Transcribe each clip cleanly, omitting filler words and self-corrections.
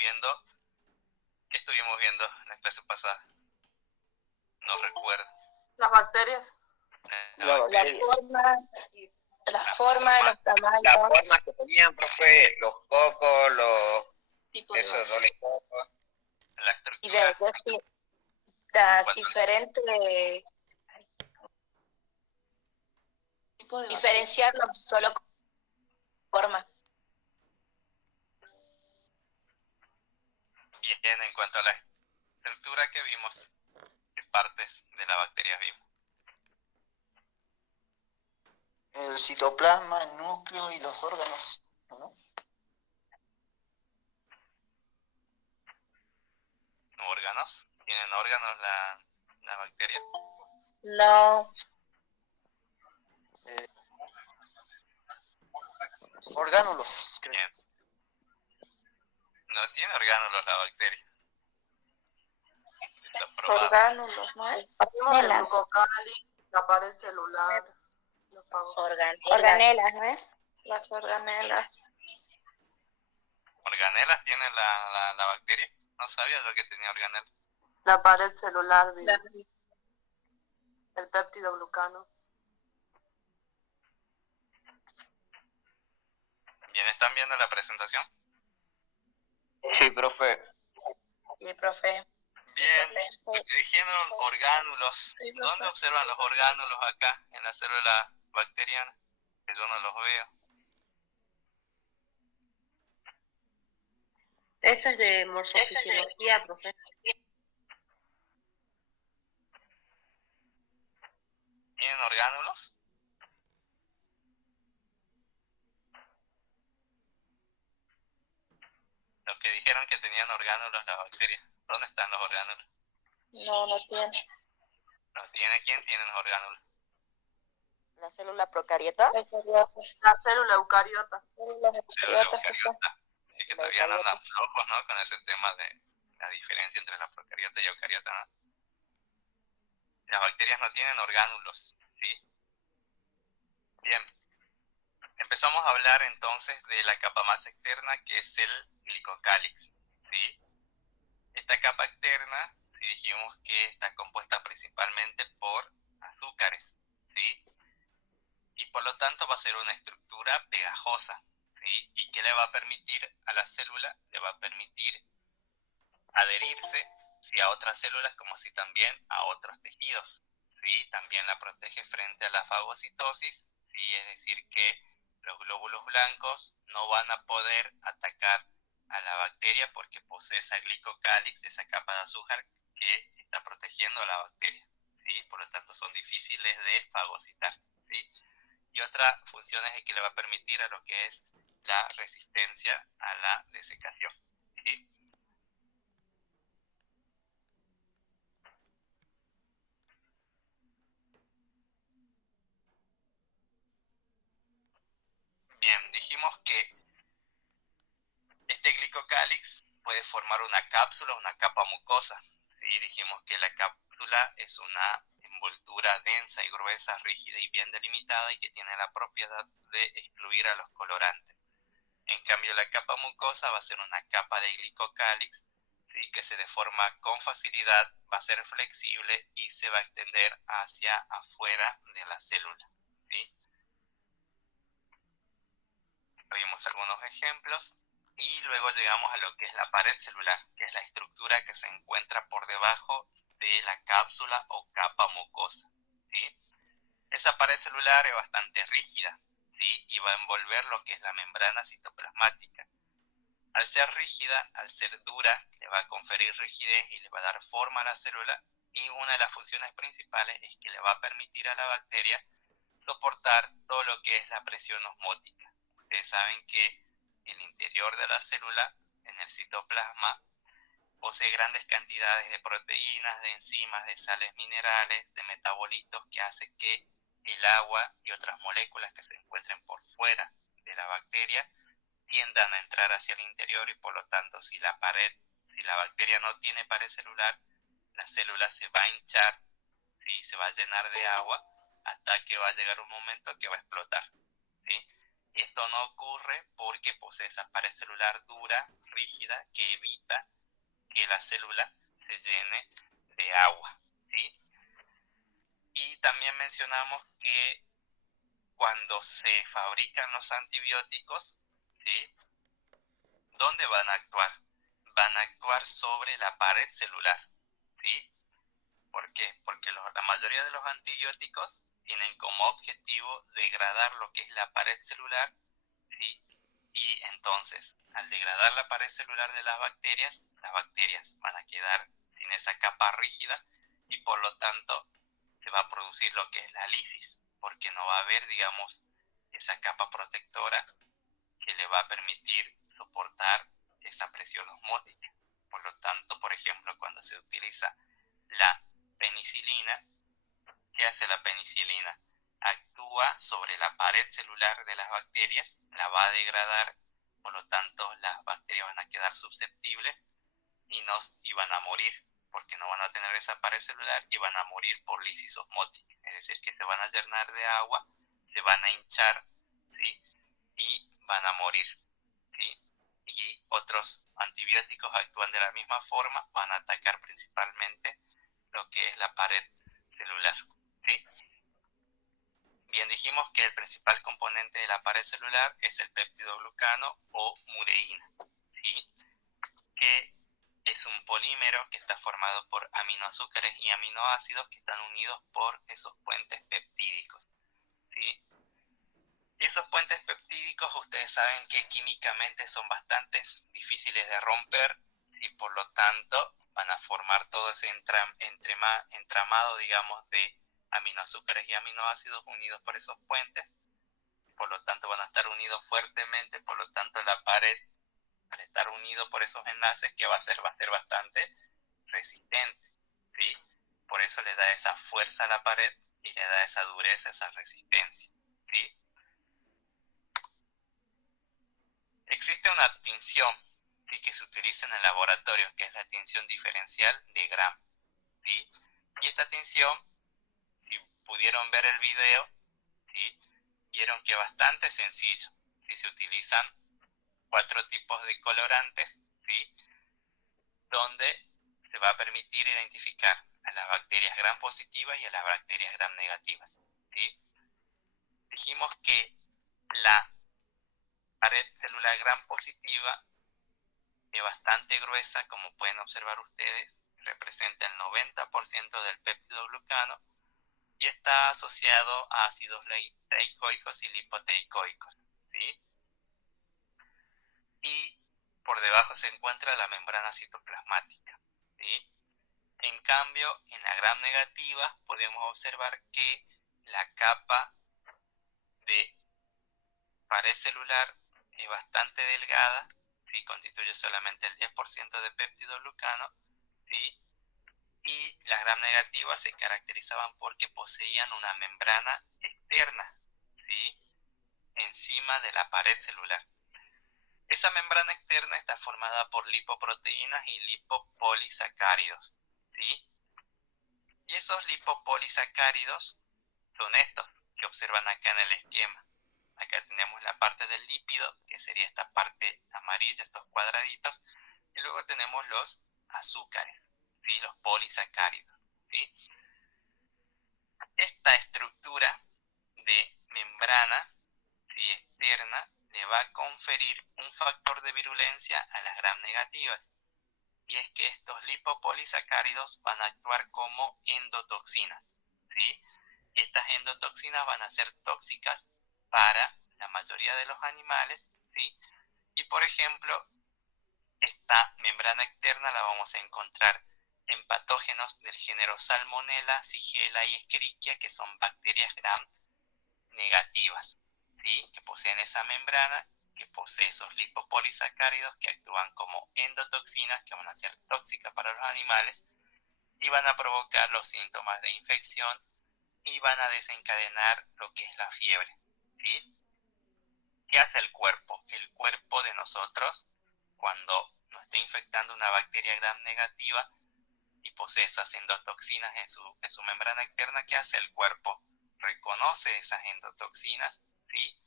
viendo, ¿qué estuvimos viendo en la clase pasada? No recuerdo. Las bacterias. Las formas, los tamaños. Las formas que tenían, profe, los cocos, los cocos. La Y estructura. de las diferentes... Diferenciarlos solo con forma. Bien, en cuanto a la estructura que vimos, ¿qué partes de la bacteria vimos? El citoplasma, el núcleo y los órganos, ¿no? ¿Órganos? ¿Tienen órganos la bacteria? No. Orgánulos, creo. Bien. No tiene orgánulos la bacteria. Desaprobado. Orgánulos, ¿no? Hacemos el glucocáliz, la pared celular, los Organelas, ¿no? Las organelas. ¿Organelas tiene la bacteria? No sabía yo que tenía organelas. la pared celular, el péptido glucano. Bien, ¿están viendo la presentación? Sí, profe. Sí, profe. Bien, dijeron orgánulos. ¿Dónde observan los orgánulos acá en la célula bacteriana? Que yo no los veo. Eso es de morfofisiología, profe. ¿Tienen orgánulos? Los que dijeron que tenían orgánulos la bacteria. ¿Dónde están los orgánulos? No tiene. ¿No tiene? ¿Quién tiene los orgánulos? ¿La célula procariota? La célula eucariota. Célula eucariota. Es que todavía no andan flojos, ¿no? Con ese tema de la diferencia entre la procariota y eucariota, ¿no? Las bacterias no tienen orgánulos, ¿sí? Bien. Empezamos a hablar entonces de la capa más externa, que es el glicocálix, ¿sí? Esta capa externa, si dijimos que está compuesta principalmente por azúcares, ¿sí? Y por lo tanto va a ser una estructura pegajosa, ¿sí? ¿Y qué le va a permitir a la célula? Le va a permitir adherirse, ¿sí? A otras células, como así también a otros tejidos, ¿sí? También la protege frente a la fagocitosis, ¿sí? Es decir que los glóbulos blancos no van a poder atacar a la bacteria porque posee esa glicocálix, esa capa de azúcar que está protegiendo a la bacteria, ¿sí? Por lo tanto son difíciles de fagocitar, ¿sí? Y otra función es que le va a permitir a lo que es la resistencia a la desecación, ¿sí? Bien, dijimos que este glicocálix puede formar una cápsula o una capa mucosa. ¿Sí? Dijimos que la cápsula es una envoltura densa y gruesa, rígida y bien delimitada y que tiene la propiedad de excluir a los colorantes. En cambio, la capa mucosa va a ser una capa de glicocálix, ¿sí? Que se deforma con facilidad, va a ser flexible y se va a extender hacia afuera de la célula, ¿sí? Vimos algunos ejemplos y luego llegamos a lo que es la pared celular, que es la estructura que se encuentra por debajo de la cápsula o capa mucosa, ¿sí? Esa pared celular es bastante rígida, ¿sí? Y va a envolver lo que es la membrana citoplasmática. Al ser rígida, al ser dura, le va a conferir rigidez y le va a dar forma a la célula, y una de las funciones principales es que le va a permitir a la bacteria soportar todo lo que es la presión osmótica. Ustedes saben que el interior de la célula, en el citoplasma, posee grandes cantidades de proteínas, de enzimas, de sales minerales, de metabolitos que hacen que el agua y otras moléculas que se encuentren por fuera de la bacteria tiendan a entrar hacia el interior, y por lo tanto si la bacteria no tiene pared celular, la célula se va a hinchar, ¿sí? Se va a llenar de agua hasta que va a llegar un momento que va a explotar, ¿sí? Y esto no ocurre porque posee esa pared celular dura, rígida que evita que la célula se llene de agua, ¿sí? Y también mencionamos que cuando se fabrican los antibióticos, ¿sí? ¿Dónde van a actuar? Van a actuar sobre la pared celular, ¿sí? ¿Por qué? Porque la mayoría de los antibióticos tienen como objetivo degradar lo que es la pared celular, ¿sí? Y entonces, al degradar la pared celular de las bacterias van a quedar sin esa capa rígida y por lo tanto se va a producir lo que es la lisis, porque no va a haber, digamos, esa capa protectora que le va a permitir soportar esa presión osmótica. Por lo tanto, por ejemplo, cuando se utiliza la penicilina, ¿qué hace la penicilina? Actúa sobre la pared celular de las bacterias, la va a degradar, por lo tanto las bacterias van a quedar susceptibles y van a morir, porque no van a tener esa pared celular y van a morir por lisis osmótica, es decir, que se van a llenar de agua, se van a hinchar, ¿sí? Y van a morir, ¿sí? Y otros antibióticos actúan de la misma forma, van a atacar principalmente lo que es la pared celular, ¿sí? Bien, dijimos que el principal componente de la pared celular es el péptidoglucano o mureína, ¿sí? Que es un polímero que está formado por aminoazúcares y aminoácidos que están unidos por esos puentes peptídicos, ¿sí? Esos puentes peptídicos ustedes saben que químicamente son bastante difíciles de romper y por lo tanto van a formar todo ese entramado, digamos, de aminoazúcares y aminoácidos unidos por esos puentes. Por lo tanto van a estar unidos fuertemente, por lo tanto la pared, al estar unido por esos enlaces, ¿qué va a ser? Va a ser bastante resistente, ¿sí? Por eso le da esa fuerza a la pared y le da esa dureza, esa resistencia, ¿sí? Existe una tinción, ¿sí? Que se utiliza en el laboratorio, que es la tinción diferencial de Gram, ¿sí? Y esta tinción, si pudieron ver el video, ¿sí? Vieron que es bastante sencillo, ¿sí? Se utilizan 4 tipos de colorantes, ¿sí? Donde se va a permitir identificar a las bacterias gram positivas y a las bacterias gram negativas, ¿sí? Dijimos que la pared celular gram positiva es bastante gruesa, como pueden observar ustedes, representa el 90% del péptidoglucano y está asociado a ácidos teicoicos y lipoteicoicos, ¿sí? Y por debajo se encuentra la membrana citoplasmática, ¿sí? En cambio, en la gram negativa podemos observar que la capa de pared celular es bastante delgada, ¿sí? Constituye solamente el 10% de péptidoglucano, ¿sí? Y las gram negativas se caracterizaban porque poseían una membrana externa, ¿sí? Encima de la pared celular. Esa membrana externa está formada por lipoproteínas y lipopolisacáridos, ¿sí? Y esos lipopolisacáridos son estos que observan acá en el esquema. Acá tenemos la parte del lípido, que sería esta parte amarilla, estos cuadraditos, y luego tenemos los azúcares, ¿sí? Los polisacáridos, ¿sí? Esta estructura de membrana, ¿sí? Externa le va a conferir un factor de virulencia a las gram negativas, y es que estos lipopolisacáridos van a actuar como endotoxinas, ¿sí? Estas endotoxinas van a ser tóxicas para la mayoría de los animales, ¿sí? Y por ejemplo, esta membrana externa la vamos a encontrar en patógenos del género Salmonella, Shigella y Escherichia, que son bacterias gram negativas, ¿sí? Que poseen esa membrana, que posee esos lipopolisacáridos que actúan como endotoxinas, que van a ser tóxicas para los animales y van a provocar los síntomas de infección y van a desencadenar lo que es la fiebre, ¿sí? ¿Qué hace el cuerpo? El cuerpo de nosotros, cuando nos está infectando una bacteria gram negativa y posee esas endotoxinas en su membrana externa, ¿qué hace el cuerpo? Reconoce esas endotoxinas, ¿sí?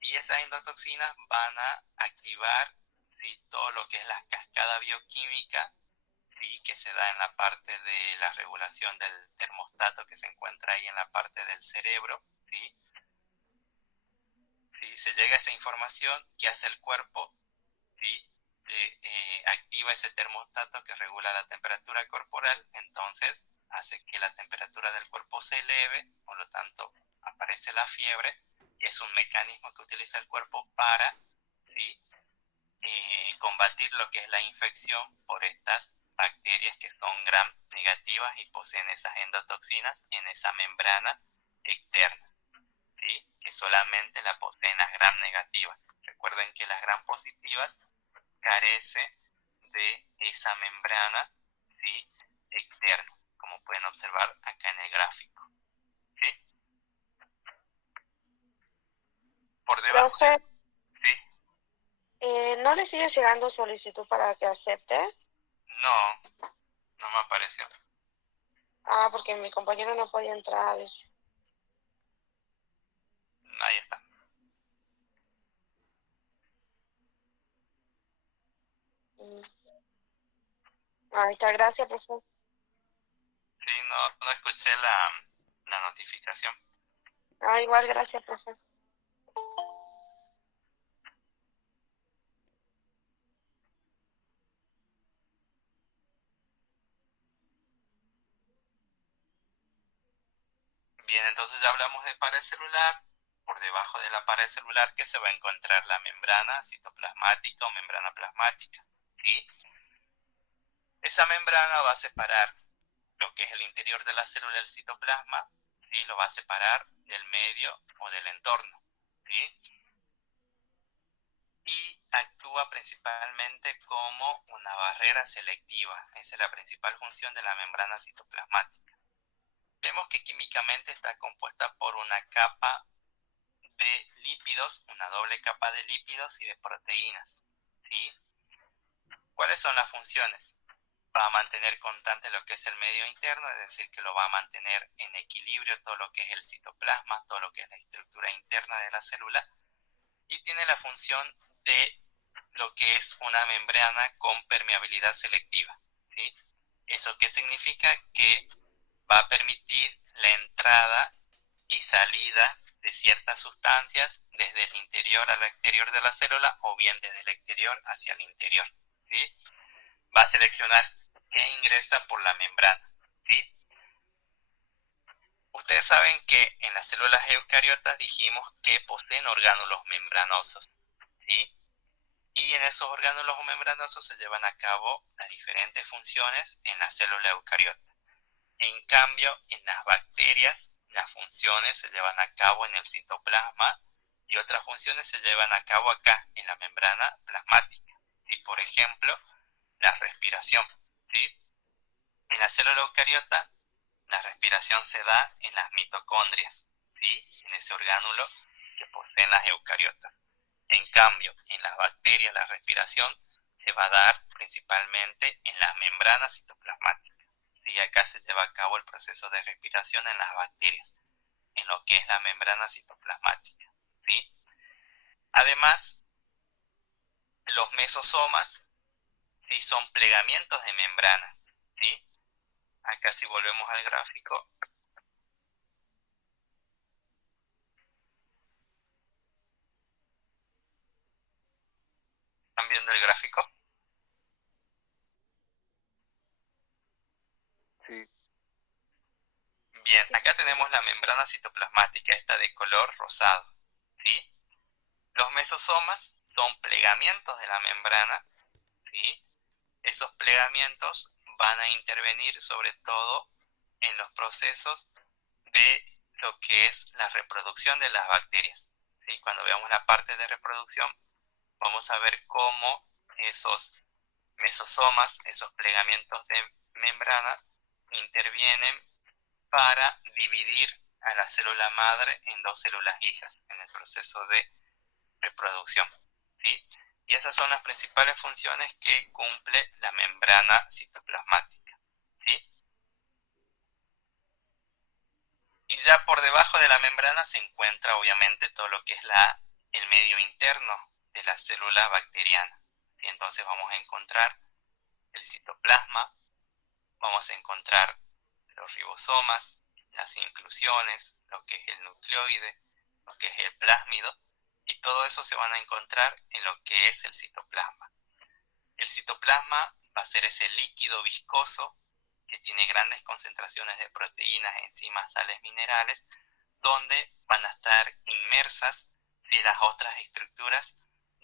Y esas endotoxinas van a activar, ¿sí? Todo lo que es la cascada bioquímica, ¿sí? Que se da en la parte de la regulación del termostato que se encuentra ahí en la parte del cerebro, ¿sí? Si se llega a esa información, ¿qué hace el cuerpo? ¿Sí? Activa ese termostato que regula la temperatura corporal, entonces hace que la temperatura del cuerpo se eleve, por lo tanto aparece la fiebre, y es un mecanismo que utiliza el cuerpo para, ¿sí? Combatir lo que es la infección por estas bacterias que son gram negativas y poseen esas endotoxinas en esa membrana externa, ¿sí? Que solamente la poseen las gram negativas. Recuerden que las gram positivas carece de esa membrana, ¿sí? Externa, como pueden observar acá en el gráfico, ¿sí? Por debajo, Profe, ¿sí? ¿no le sigue llegando solicitud para que acepte? No, no me apareció. Ah, porque mi compañero no podía entrar. Ahí está. Ahí está, gracias, profe. Sí, no escuché la notificación. Ah, igual, gracias, profe. Bien, entonces ya hablamos de pared celular. Por debajo de la pared celular que se va a encontrar la membrana citoplasmática o membrana plasmática, ¿sí? Esa membrana va a separar lo que es el interior de la célula del citoplasma, ¿sí? Lo va a separar del medio o del entorno, ¿sí? Y actúa principalmente como una barrera selectiva. Esa es la principal función de la membrana citoplasmática. Vemos que químicamente está compuesta por una capa de lípidos, una doble capa de lípidos y de proteínas, ¿sí? ¿Cuáles son las funciones? Va a mantener constante lo que es el medio interno, es decir, que lo va a mantener en equilibrio todo lo que es el citoplasma, todo lo que es la estructura interna de la célula, y tiene la función de lo que es una membrana con permeabilidad selectiva, ¿sí? ¿Eso qué significa? Que va a permitir la entrada y salida de ciertas sustancias desde el interior al exterior de la célula o bien desde el exterior hacia el interior, ¿sí? Va a seleccionar qué ingresa por la membrana, ¿sí? Ustedes saben que en las células eucariotas dijimos que poseen orgánulos membranosos, ¿sí? Y en esos orgánulos membranosos se llevan a cabo las diferentes funciones en la célula eucariota. En cambio, en las bacterias, las funciones se llevan a cabo en el citoplasma y otras funciones se llevan a cabo acá, en la membrana plasmática. ¿Sí? Por ejemplo, la respiración, ¿sí? En la célula eucariota, la respiración se da en las mitocondrias, ¿sí? En ese orgánulo que poseen las eucariotas. En cambio, en las bacterias la respiración se va a dar principalmente en las membranas citoplasmáticas. ¿Sí? Acá se lleva a cabo el proceso de respiración en las bacterias, en lo que es la membrana citoplasmática, ¿sí? Además, los mesosomas, ¿sí? Son plegamientos de membrana, ¿sí? Acá si volvemos al gráfico, ¿están viendo el gráfico? Sí. Bien, acá tenemos la membrana citoplasmática, esta de color rosado, ¿sí? Los mesosomas son plegamientos de la membrana, ¿sí? Esos plegamientos van a intervenir sobre todo en los procesos de lo que es la reproducción de las bacterias, ¿sí? Cuando veamos la parte de reproducción, vamos a ver cómo esos mesosomas, esos plegamientos de membrana, intervienen para dividir a la célula madre en dos células hijas en el proceso de reproducción, ¿sí? Y esas son las principales funciones que cumple la membrana citoplasmática, ¿sí? Y ya por debajo de la membrana se encuentra obviamente todo lo que es el medio interno de la célula bacteriana, Y entonces vamos a encontrar el citoplasma, vamos a encontrar los ribosomas, las inclusiones, lo que es el nucleoide, lo que es el plásmido, y todo eso se van a encontrar en lo que es el citoplasma. El citoplasma va a ser ese líquido viscoso que tiene grandes concentraciones de proteínas, enzimas, sales, minerales, donde van a estar inmersas de las otras estructuras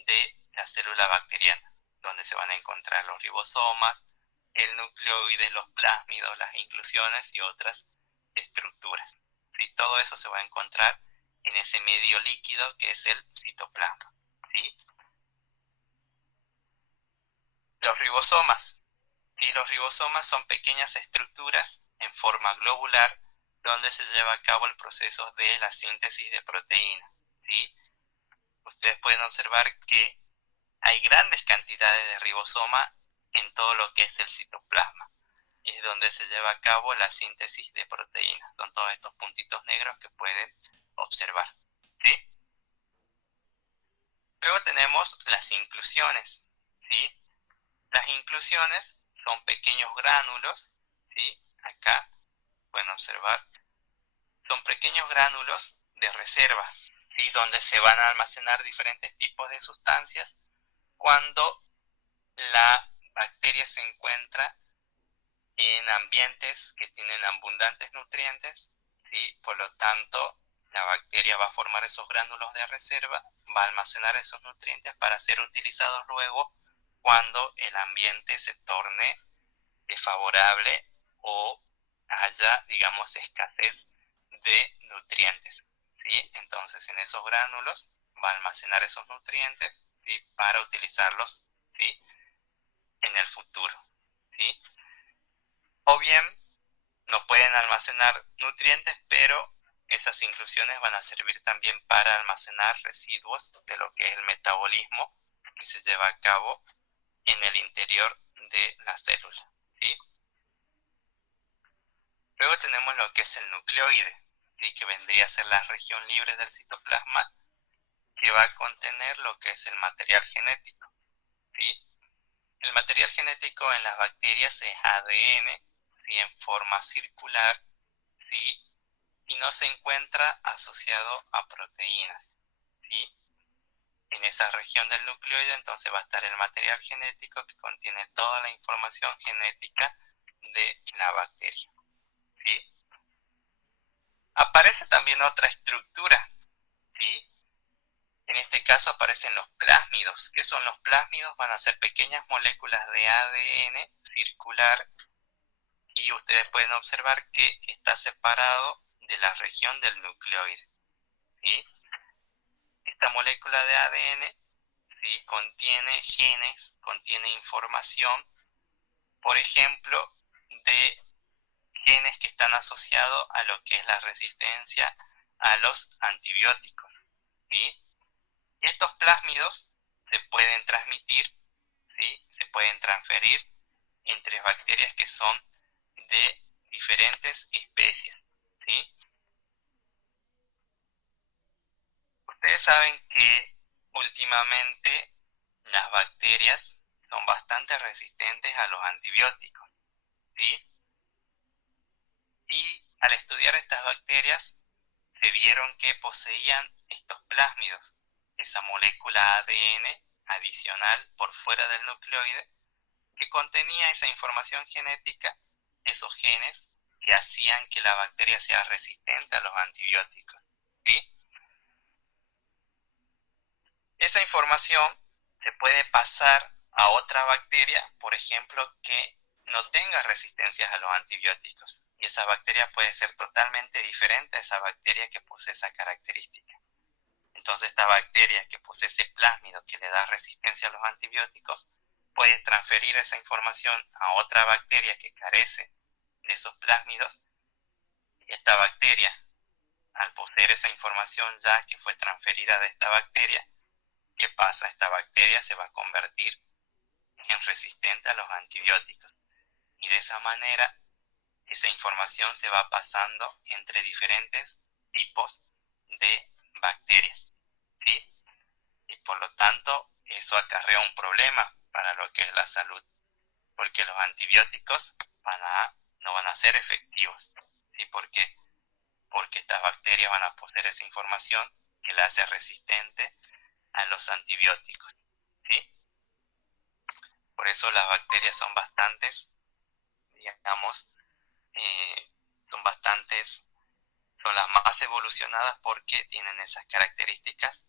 de la célula bacteriana, donde se van a encontrar los ribosomas, el nucleoide, los plásmidos, las inclusiones y otras estructuras. Y todo eso se va a encontrar en ese medio líquido que es el citoplasma. ¿Sí? Los ribosomas. ¿Sí? Los ribosomas son pequeñas estructuras en forma globular donde se lleva a cabo el proceso de la síntesis de proteínas. ¿Sí? Ustedes pueden observar que hay grandes cantidades de ribosoma en todo lo que es el citoplasma. Y es donde se lleva a cabo la síntesis de proteínas. Son todos estos puntitos negros que pueden observar. ¿Sí? Luego tenemos las inclusiones. ¿Sí? Las inclusiones son pequeños gránulos. ¿Sí? Acá pueden observar. Son pequeños gránulos de reserva, ¿sí? Donde se van a almacenar diferentes tipos de sustancias cuando la bacteria se encuentra en ambientes que tienen abundantes nutrientes, ¿sí? Por lo tanto, la bacteria va a formar esos gránulos de reserva, va a almacenar esos nutrientes para ser utilizados luego cuando el ambiente se torne desfavorable o haya, digamos, escasez de nutrientes, ¿sí? Entonces, en esos gránulos va a almacenar esos nutrientes, ¿sí? Para utilizarlos, ¿sí? En el futuro, ¿sí? O bien, no pueden almacenar nutrientes, pero esas inclusiones van a servir también para almacenar residuos de lo que es el metabolismo que se lleva a cabo en el interior de la célula, ¿sí? Luego tenemos lo que es el nucleoide, ¿sí? Que vendría a ser la región libre del citoplasma que va a contener lo que es el material genético, ¿sí? El material genético en las bacterias es ADN, ¿sí? En forma circular, ¿sí? Y no se encuentra asociado a proteínas, ¿sí? En esa región del nucleoide entonces va a estar el material genético que contiene toda la información genética de la bacteria, ¿sí? Aparece también otra estructura, ¿sí? En este caso aparecen los plásmidos. ¿Qué son los plásmidos? Van a ser pequeñas moléculas de ADN circular y ustedes pueden observar que está separado de la región del nucleoide, ¿sí? Esta molécula de ADN, ¿sí? Contiene genes, contiene información, por ejemplo, de genes que están asociados a lo que es la resistencia a los antibióticos, ¿sí? Estos plásmidos se pueden transmitir, ¿sí? Se pueden transferir entre bacterias que son de diferentes especies, ¿sí? Ustedes saben que últimamente las bacterias son bastante resistentes a los antibióticos, ¿sí? Y al estudiar estas bacterias se vieron que poseían estos plásmidos, esa molécula ADN adicional por fuera del nucleoide que contenía esa información genética, esos genes que hacían que la bacteria sea resistente a los antibióticos, ¿sí? Esa información se puede pasar a otra bacteria, por ejemplo, que no tenga resistencias a los antibióticos. Y esa bacteria puede ser totalmente diferente a esa bacteria que posee esa característica. Entonces, esta bacteria que posee ese plásmido que le da resistencia a los antibióticos puede transferir esa información a otra bacteria que carece de esos plásmidos. Y esta bacteria, al poseer esa información ya que fue transferida de esta bacteria, ¿qué pasa? Esta bacteria se va a convertir en resistente a los antibióticos. Y de esa manera, esa información se va pasando entre diferentes tipos de bacterias, ¿sí? Y por lo tanto, eso acarrea un problema, para lo que es la salud, porque los antibióticos no van a ser efectivos. ¿Sí? ¿Por qué? Porque estas bacterias van a poseer esa información que la hace resistente a los antibióticos. ¿Sí? Por eso las bacterias son bastantes, digamos, son las más evolucionadas porque tienen esas características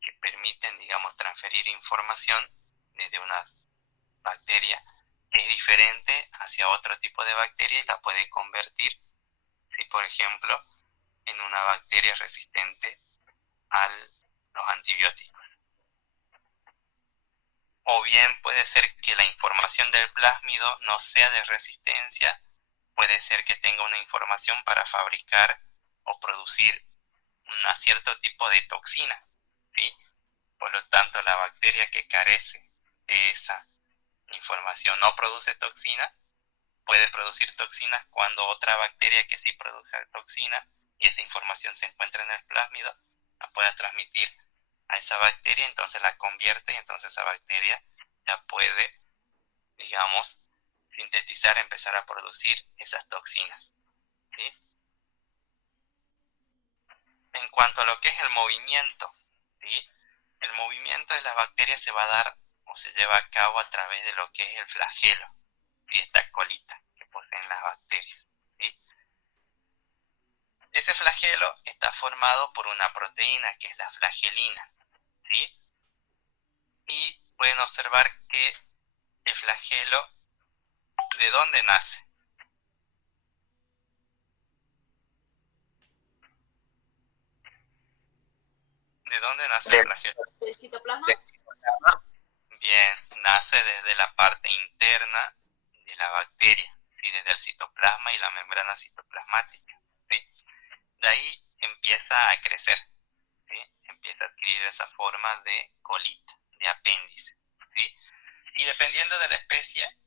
que permiten, digamos, transferir información desde una bacteria que es diferente hacia otro tipo de bacteria y la puede convertir, ¿sí? Por ejemplo, en una bacteria resistente a los antibióticos. O bien puede ser que la información del plásmido no sea de resistencia, puede ser que tenga una información para fabricar o producir un cierto tipo de toxina, ¿sí? Por lo tanto, la bacteria que carece de esa información no produce toxina, puede producir toxinas cuando otra bacteria que sí produzca toxina y esa información se encuentra en el plásmido, la pueda transmitir a esa bacteria, entonces la convierte y entonces esa bacteria ya puede, digamos, sintetizar, empezar a producir esas toxinas, ¿sí? En cuanto a lo que es el movimiento, ¿sí? El movimiento de las bacterias se va a dar o se lleva a cabo a través de lo que es el flagelo, ¿sí? Esta colita que poseen las bacterias, ¿sí? Ese flagelo está formado por una proteína que es la flagelina, ¿sí? Y pueden observar que el flagelo, ¿de dónde nace? ¿De dónde nace el flagelo? ¿Del citoplasma? Bien, nace desde la parte interna de la bacteria, ¿sí? Desde el citoplasma y la membrana citoplasmática, ¿sí? De ahí empieza a crecer, ¿sí? Empieza a adquirir esa forma de colita, de apéndice, ¿sí? Y dependiendo de la especie,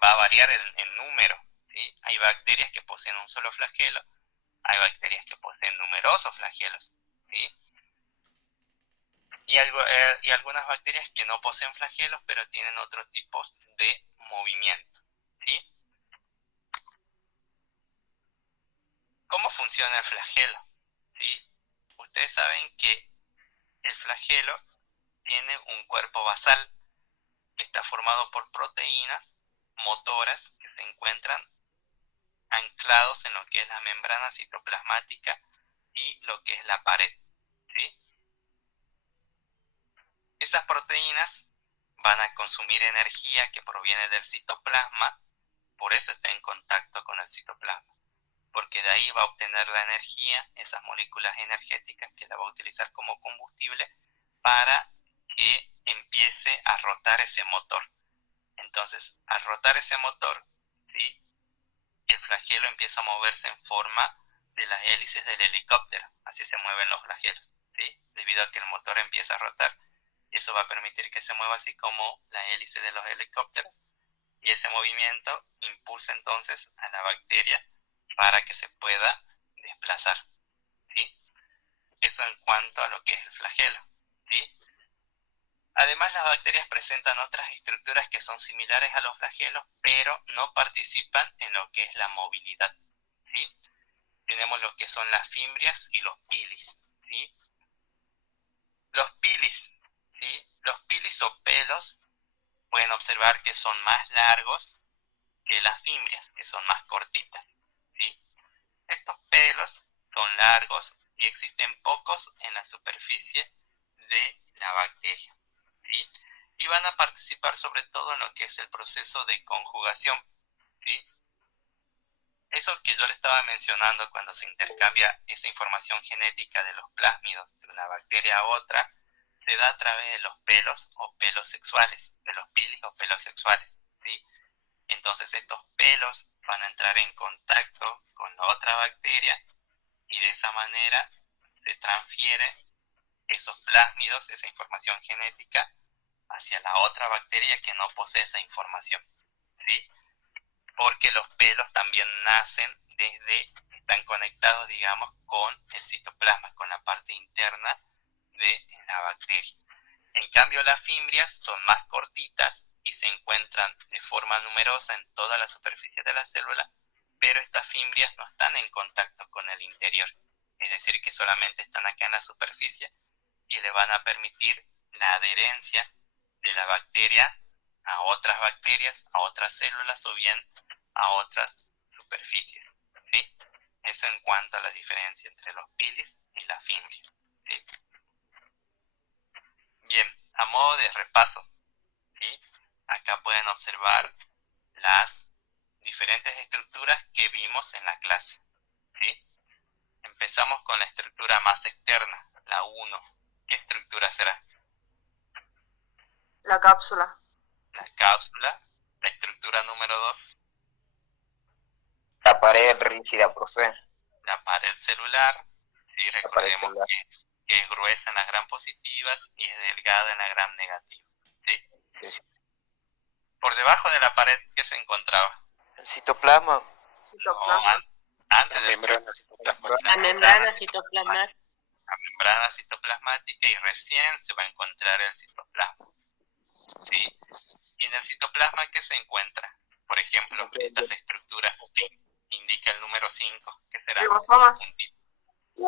va a variar el número, ¿sí? Hay bacterias que poseen un solo flagelo, hay bacterias que poseen numerosos flagelos, ¿sí? Y algunas bacterias que no poseen flagelos, pero tienen otros tipos de movimiento, ¿sí? ¿Cómo funciona el flagelo? ¿Sí? Ustedes saben que el flagelo tiene un cuerpo basal que está formado por proteínas motoras que se encuentran anclados en lo que es la membrana citoplasmática y lo que es la pared, ¿sí? Esas proteínas van a consumir energía que proviene del citoplasma, por eso está en contacto con el citoplasma, porque de ahí va a obtener la energía, esas moléculas energéticas que la va a utilizar como combustible para que empiece a rotar ese motor. Entonces, al rotar ese motor, ¿sí? El flagelo empieza a moverse en forma de las hélices del helicóptero, así se mueven los flagelos, ¿sí? Debido a que el motor empieza a rotar, eso va a permitir que se mueva así como la hélice de los helicópteros, y ese movimiento impulsa entonces a la bacteria para que se pueda desplazar, ¿sí? Eso en cuanto a lo que es el flagelo, ¿sí? Además, las bacterias presentan otras estructuras que son similares a los flagelos, pero no participan en lo que es la movilidad, ¿sí? Tenemos lo que son las fimbrias y los pilis, ¿sí? Los pilis, ¿sí? Los pilis o pelos pueden observar que son más largos que las fimbrias, que son más cortitas, ¿sí? Estos pelos son largos y existen pocos en la superficie de la bacteria, ¿sí? Y van a participar sobre todo en lo que es el proceso de conjugación, ¿sí? Eso que yo le estaba mencionando cuando se intercambia esa información genética de los plásmidos de una bacteria a otra, se da a través de los pelos o pelos sexuales, de los pilis o pelos sexuales, ¿sí? Entonces estos pelos van a entrar en contacto con la otra bacteria y de esa manera se transfiere esos plásmidos, esa información genética, hacia la otra bacteria que no posee esa información, ¿sí? Porque los pelos también están conectados, digamos, con el citoplasma, con la parte interna de la bacteria. En cambio, las fimbrias son más cortitas y se encuentran de forma numerosa en toda la superficie de la célula, pero estas fimbrias no están en contacto con el interior, es decir, que solamente están acá en la superficie y le van a permitir la adherencia de la bacteria a otras bacterias, a otras células o bien a otras superficies, ¿sí? Eso en cuanto a la diferencia entre los pilis y la fimbria, ¿sí? Bien, a modo de repaso, ¿sí? Acá pueden observar las diferentes estructuras que vimos en la clase, ¿sí? Empezamos con la estructura más externa, la 1. ¿Qué estructura será? La cápsula. La cápsula. La estructura número 2, La pared rígida, profe. la pared celular. Sí, recordemos celular. que es gruesa en las gram positivas y es delgada en la gram negativa, ¿sí? Sí. Por debajo de la pared, ¿qué se encontraba? El citoplasma. Citoplasma. Antes La del membrana citoplasmática. La membrana citoplasmática. la membrana citoplasmática y recién se va a encontrar el citoplasma, ¿sí? Y en el citoplasma, ¿qué se encuentra? Por ejemplo, estas estructuras que indica el número 5, ¿qué será? Ribosomas.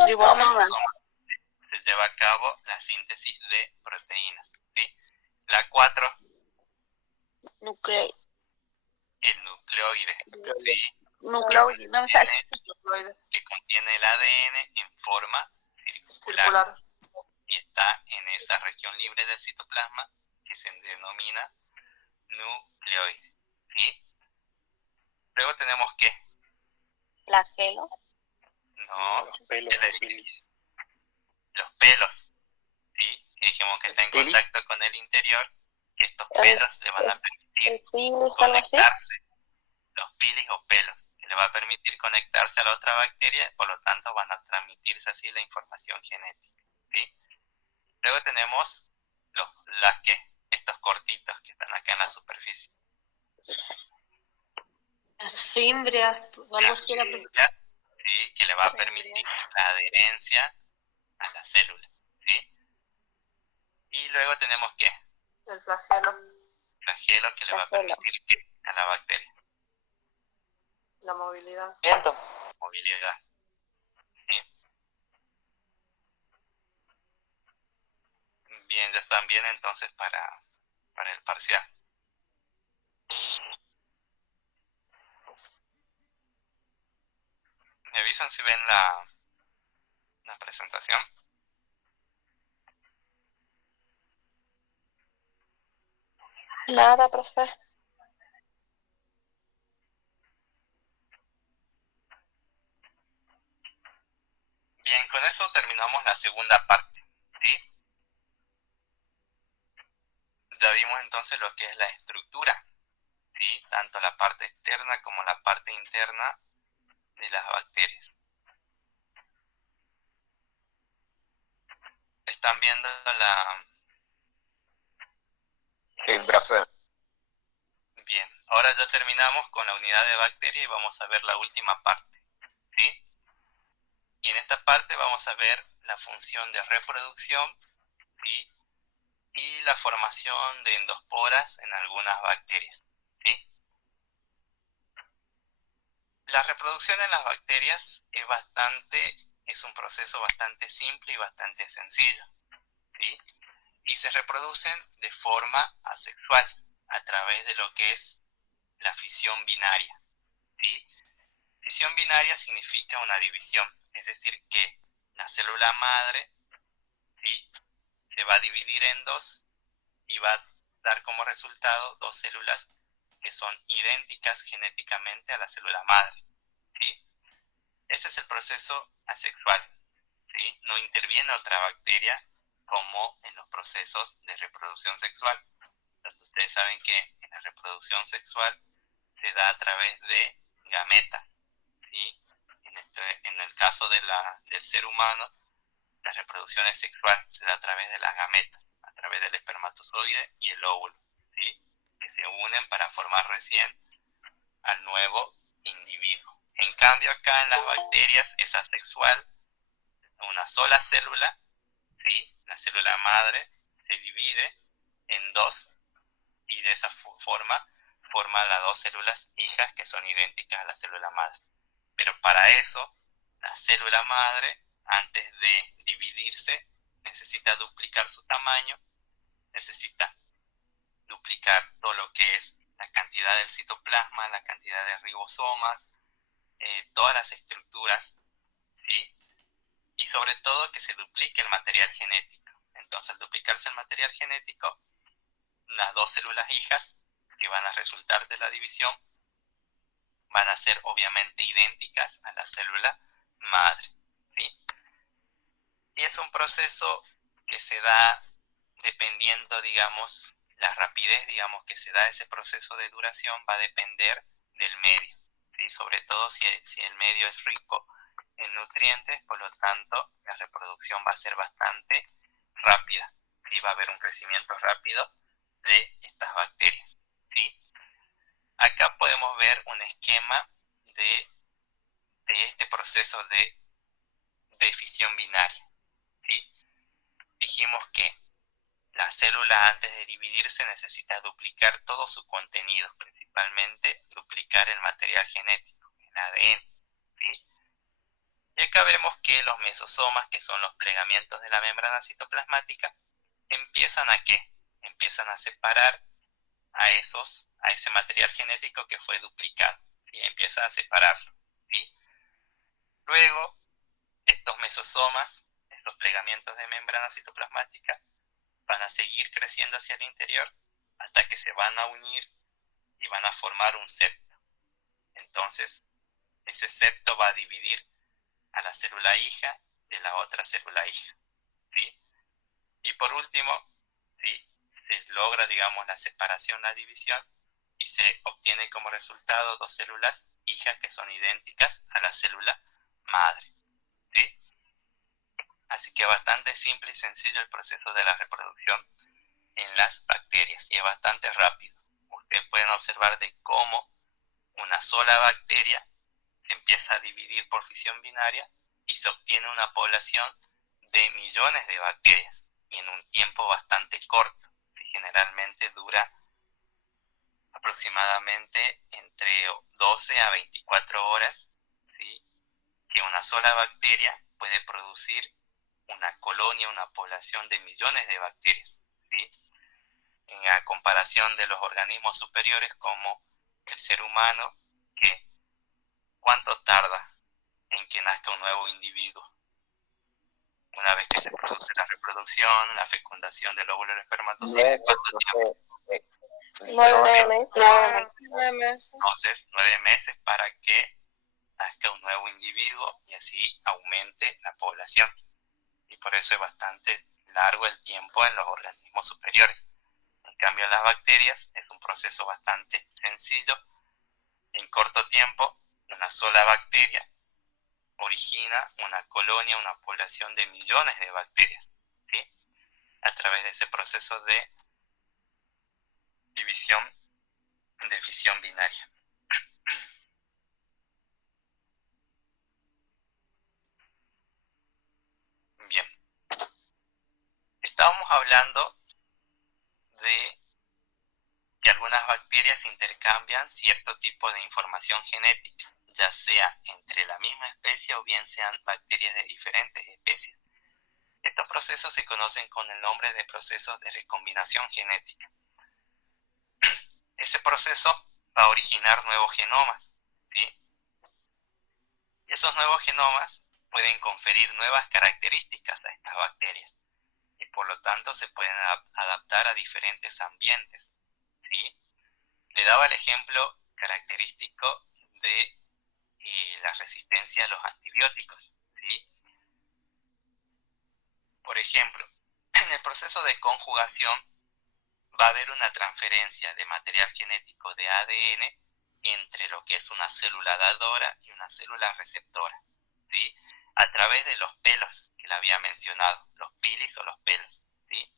Ribosomas. Se lleva a cabo la síntesis de proteínas, ¿sí? La 4, Nucleo. el nucleoide, ¿sí? Nucleoide. No me sale. Que contiene el ADN en forma circular. Circular. Y está en esa región libre del citoplasma que se denomina nucleoide, ¿sí? Luego tenemos ¿qué? Flagelo. No, Los pelos. ¿qué le dije? Los pelos, ¿sí? Que dijimos que está en Pilis. contacto con el interior, que estos pelos le van a permitir Filis, algo así. conectarse, los pilis o pelos, que le va a permitir conectarse a la otra bacteria, por lo tanto van a transmitirse así la información genética, ¿sí? Luego tenemos estos cortitos que están acá en la superficie. Las fimbrias. Algo Las así era. fibras, ¿sí? Que le va a permitir la adherencia a la célula, ¿sí? Y luego tenemos ¿qué? El flagelo. Flagelo, que le va a Flagelo. permitir ¿qué? A la bacteria, La movilidad. Viento. movilidad, ¿sí? Bien, ya están bien entonces para el parcial. ¿Me avisan si ven la presentación? Nada, profe. Bien, con eso terminamos la segunda parte, ¿sí? Ya vimos entonces lo que es la estructura, ¿sí? Tanto la parte externa como la parte interna de las bacterias. ¿Están viendo Sí, profe. Bien, ahora ya terminamos con la unidad de bacteria y vamos a ver la última parte, ¿sí? Y en esta parte vamos a ver la función de reproducción, ¿sí? Y la formación de endosporas en algunas bacterias, ¿sí? La reproducción en las bacterias es un proceso bastante simple y bastante sencillo, ¿sí? Y se reproducen de forma asexual a través de lo que es la fisión binaria, ¿sí? Fisión binaria significa una división, es decir, que la célula madre, ¿sí? Se va a dividir en dos y va a dar como resultado dos células que son idénticas genéticamente a la célula madre, ¿sí? Ese es el proceso asexual, ¿sí? No interviene otra bacteria como en los procesos de reproducción sexual. Ustedes saben que en la reproducción sexual se da a través de gametas, ¿sí? En el caso del ser humano, la reproducción es sexual, se da a través de las gametas, a través del espermatozoide y el óvulo, ¿sí? Que se unen para formar recién al nuevo individuo. En cambio, acá en las bacterias es asexual, una sola célula, ¿sí? La célula madre se divide en dos y de esa forma forma las dos células hijas que son idénticas a la célula madre. Pero para eso, la célula madre, antes de dividirse, necesita duplicar su tamaño, necesita duplicar todo lo que es la cantidad del citoplasma, la cantidad de ribosomas, todas las estructuras, ¿sí? Y sobre todo que se duplique el material genético. Entonces, al duplicarse el material genético, las dos células hijas que van a resultar de la división van a ser obviamente idénticas a la célula madre, ¿sí? Y es un proceso que se da dependiendo, digamos, la rapidez, digamos, que se da ese proceso de duración va a depender del medio, ¿sí? Sobre todo si el medio es rico en nutrientes, por lo tanto, la reproducción va a ser bastante rápida, ¿sí? Va a haber un crecimiento rápido de estas bacterias, ¿sí? Acá podemos ver un esquema de este proceso de fisión binaria, ¿sí? Dijimos que la célula antes de dividirse necesita duplicar todo su contenido, principalmente duplicar el material genético, el ADN, ¿sí? Y acá vemos que los mesosomas, que son los plegamientos de la membrana citoplasmática, empiezan a ¿qué? Empiezan a separar a ese material genético que fue duplicado, ¿sí? Empiezan a separarlo, ¿sí? Luego, estos mesosomas, estos plegamientos de membrana citoplasmática, van a seguir creciendo hacia el interior hasta que se van a unir y van a formar un septo. Entonces, ese septo va a dividir a la célula hija de la otra célula hija, ¿sí? Y por último, ¿sí? Se logra, digamos, la separación, la división, y se obtiene como resultado dos células hijas que son idénticas a la célula madre, ¿sí? Así que bastante simple y sencillo el proceso de la reproducción en las bacterias y es bastante rápido. Ustedes pueden observar de cómo una sola bacteria se empieza a dividir por fisión binaria y se obtiene una población de millones de bacterias y en un tiempo bastante corto, que generalmente dura aproximadamente entre 12 a 24 horas, ¿sí? Que una sola bacteria puede producir una colonia, una población de millones de bacterias, ¿sí? En la comparación de los organismos superiores como el ser humano, que ¿cuánto tarda en que nazca un nuevo individuo? Una vez que se produce la reproducción, la fecundación del óvulo y el espermatozoide, ¿cuánto tiempo? 9 meses. 9 meses. Entonces, 9 meses para que nazca un nuevo individuo y así aumente la población. Y por eso es bastante largo el tiempo en los organismos superiores. En cambio, en las bacterias es un proceso bastante sencillo. En corto tiempo, una sola bacteria origina una colonia, una población de millones de bacterias, ¿sí? A través de ese proceso de división, de fisión binaria. Bien. Estábamos hablando de que algunas bacterias intercambian cierto tipo de información genética, ya sea entre la misma especie o bien sean bacterias de diferentes especies. Estos procesos se conocen con el nombre de procesos de recombinación genética. Ese proceso va a originar nuevos genomas, ¿sí? Y esos nuevos genomas pueden conferir nuevas características a estas bacterias y por lo tanto se pueden adaptar a diferentes ambientes, ¿sí? Le daba el ejemplo característico de la resistencia a los antibióticos, ¿sí? Por ejemplo, en el proceso de conjugación va a haber una transferencia de material genético de ADN entre lo que es una célula dadora y una célula receptora, ¿sí? A través de los pelos que le había mencionado, los pilis o los pelos, ¿sí?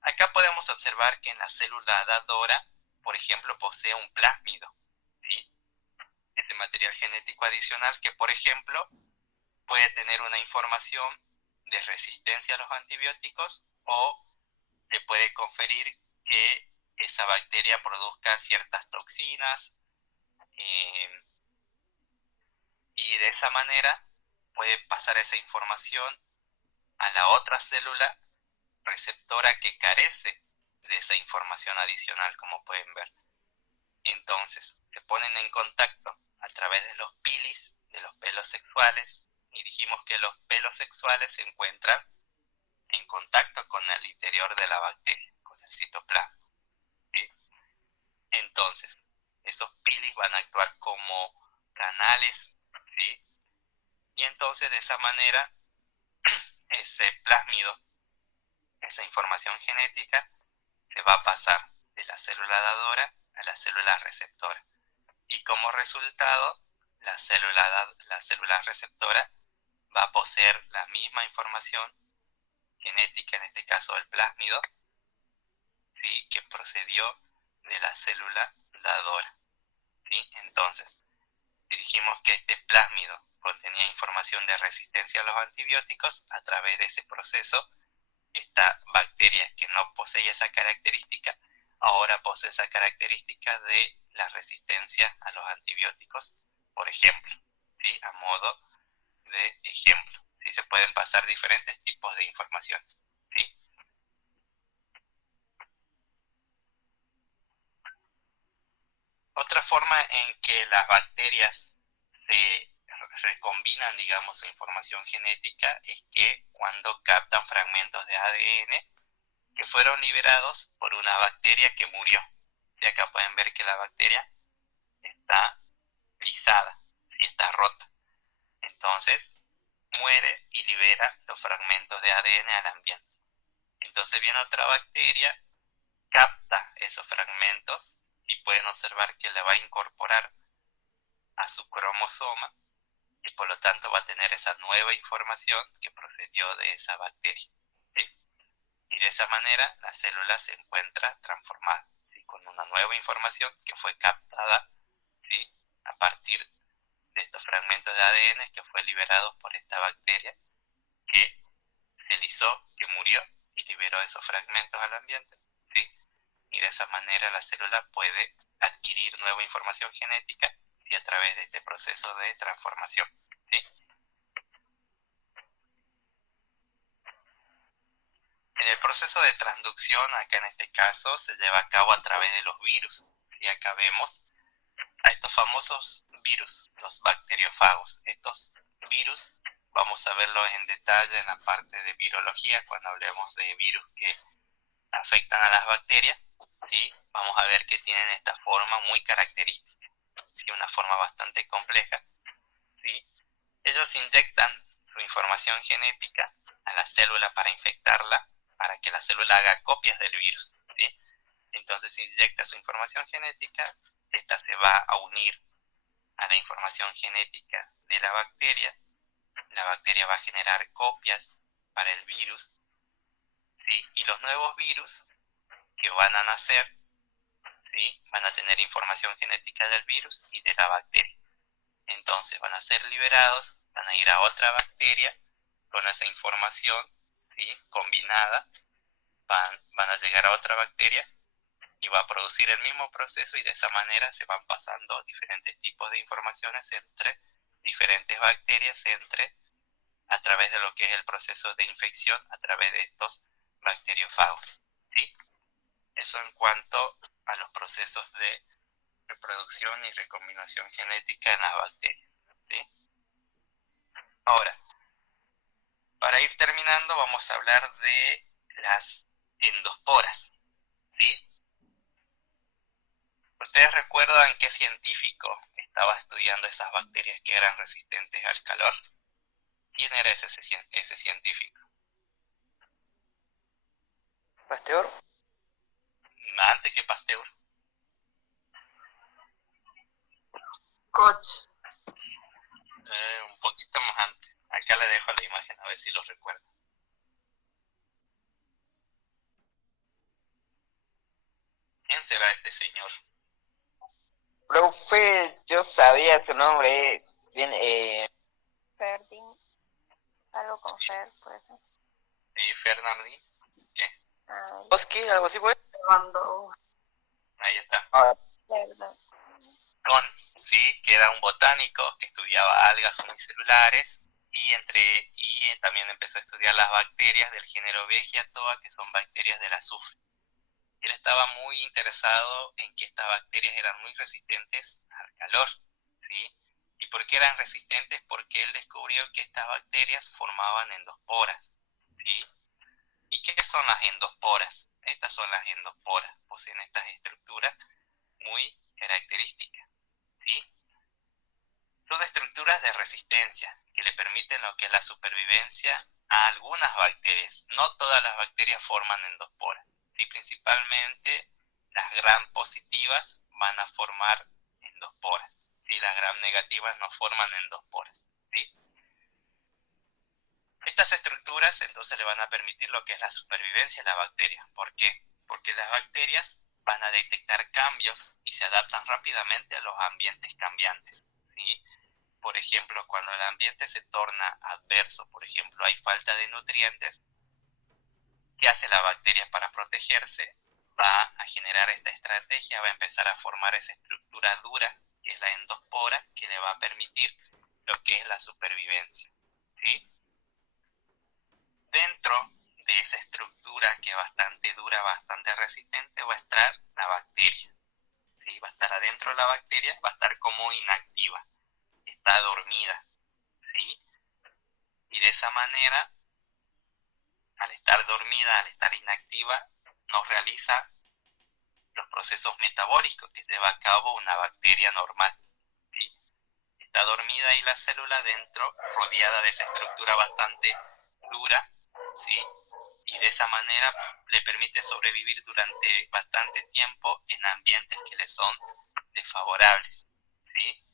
Acá podemos observar que en la célula dadora, por ejemplo, posee un plásmido, ¿sí? Este material genético adicional que, por ejemplo, puede tener una información de resistencia a los antibióticos o le puede conferir que esa bacteria produzca ciertas toxinas, y de esa manera puede pasar esa información a la otra célula receptora que carece de esa información adicional, como pueden ver. Entonces, se ponen en contacto a través de los pilis, de los pelos sexuales, y dijimos que los pelos sexuales se encuentran en contacto con el interior de la bacteria, con el citoplasma, ¿sí? Entonces, esos pilis van a actuar como canales, ¿sí? Y entonces de esa manera ese plásmido, esa información genética, se va a pasar de la célula dadora a la célula receptora. Y como resultado, la célula receptora va a poseer la misma información genética, en este caso el plásmido, ¿sí?, que procedió de la célula dadora, ¿sí? Entonces, si dijimos que este plásmido contenía información de resistencia a los antibióticos, a través de ese proceso, esta bacteria que no poseía esa característica, ahora posee esa característica de la resistencia a los antibióticos, por ejemplo, ¿sí?, a modo de ejemplo. ¿Sí? Se pueden pasar diferentes tipos de informaciones, ¿sí? Otra forma en que las bacterias se recombinan, digamos, su información genética es que cuando captan fragmentos de ADN que fueron liberados por una bacteria que murió. Y acá pueden ver que la bacteria está lisada, y está rota. Entonces, muere y libera los fragmentos de ADN al ambiente. Entonces viene otra bacteria, capta esos fragmentos y pueden observar que la va a incorporar a su cromosoma y por lo tanto va a tener esa nueva información que procedió de esa bacteria, ¿sí? Y de esa manera la célula se encuentra transformada, ¿sí?, con una nueva información que fue captada, ¿sí?, a partir de estos fragmentos de ADN que fue liberado por esta bacteria que se lisó, que murió y liberó esos fragmentos al ambiente, ¿sí? Y de esa manera la célula puede adquirir nueva información genética y a través de este proceso de transformación, ¿sí? En el proceso de transducción, acá en este caso, se lleva a cabo a través de los virus. Y acá vemos a estos famosos virus, los bacteriófagos. Estos virus vamos a verlos en detalle en la parte de virología, cuando hablemos de virus que afectan a las bacterias, ¿sí? Vamos a ver que tienen esta forma muy característica, ¿sí?, una forma bastante compleja, ¿sí? Ellos inyectan su información genética a la célula para infectarla, para que la célula haga copias del virus, ¿sí? Entonces inyecta su información genética, esta se va a unir a la información genética de la bacteria va a generar copias para el virus, ¿sí? Y los nuevos virus que van a nacer, ¿sí?, van a tener información genética del virus y de la bacteria. Entonces van a ser liberados, van a ir a otra bacteria con esa información, ¿sí?, combinada, van a llegar a otra bacteria y va a producir el mismo proceso y de esa manera se van pasando diferentes tipos de informaciones entre diferentes bacterias, a través de lo que es el proceso de infección, a través de estos bacteriófagos, ¿sí? Eso en cuanto a los procesos de reproducción y recombinación genética en las bacterias, ¿sí? Ahora, para ir terminando, vamos a hablar de las endosporas, ¿sí? ¿Ustedes recuerdan qué científico estaba estudiando esas bacterias que eran resistentes al calor? ¿Quién era ese científico? ¿Pasteur? Antes que Pasteur. Koch. Un poquito más antes. Acá le dejo la imagen a ver si lo recuerda. ¿Quién será este señor? Profe, yo sabía su nombre, bien, Ferdin, algo con Fer, por eso. ¿Sí, Fernandín? ¿Qué? Oski, algo así fue. Cuando Ahí está. Verdad. Con, sí, que era un botánico que estudiaba algas unicelulares y también empezó a estudiar las bacterias del género Vegiatoa, que son bacterias del azufre. Él estaba muy interesado en que estas bacterias eran muy resistentes al calor, ¿sí? ¿Y por qué eran resistentes? Porque él descubrió que estas bacterias formaban endosporas, ¿sí? ¿Y qué son las endosporas? Estas son las endosporas, poseen estas estructuras muy características, ¿sí? Son estructuras de resistencia que le permiten lo que es la supervivencia a algunas bacterias. No todas las bacterias forman endosporas. Sí, principalmente las gram positivas van a formar endosporas. Sí, las gram negativas no forman endosporas. ¿Sí? Estas estructuras entonces le van a permitir lo que es la supervivencia de la bacteria. ¿Por qué? Porque las bacterias van a detectar cambios y se adaptan rápidamente a los ambientes cambiantes. ¿Sí? Por ejemplo, cuando el ambiente se torna adverso, por ejemplo, hay falta de nutrientes, ¿qué hace la bacteria para protegerse? Va a generar esta estrategia, va a empezar a formar esa estructura dura, que es la endospora, que le va a permitir lo que es la supervivencia. ¿Sí? Dentro de esa estructura que es bastante dura, bastante resistente, va a estar la bacteria. ¿Sí? Va a estar adentro de la bacteria, va a estar como inactiva, está dormida. ¿Sí? Y de esa manera, al estar dormida, al estar inactiva, no realiza los procesos metabólicos que lleva a cabo una bacteria normal. ¿Sí? Está dormida y la célula dentro, rodeada de esa estructura bastante dura, ¿sí? Y de esa manera le permite sobrevivir durante bastante tiempo en ambientes que le son desfavorables. ¿Sí?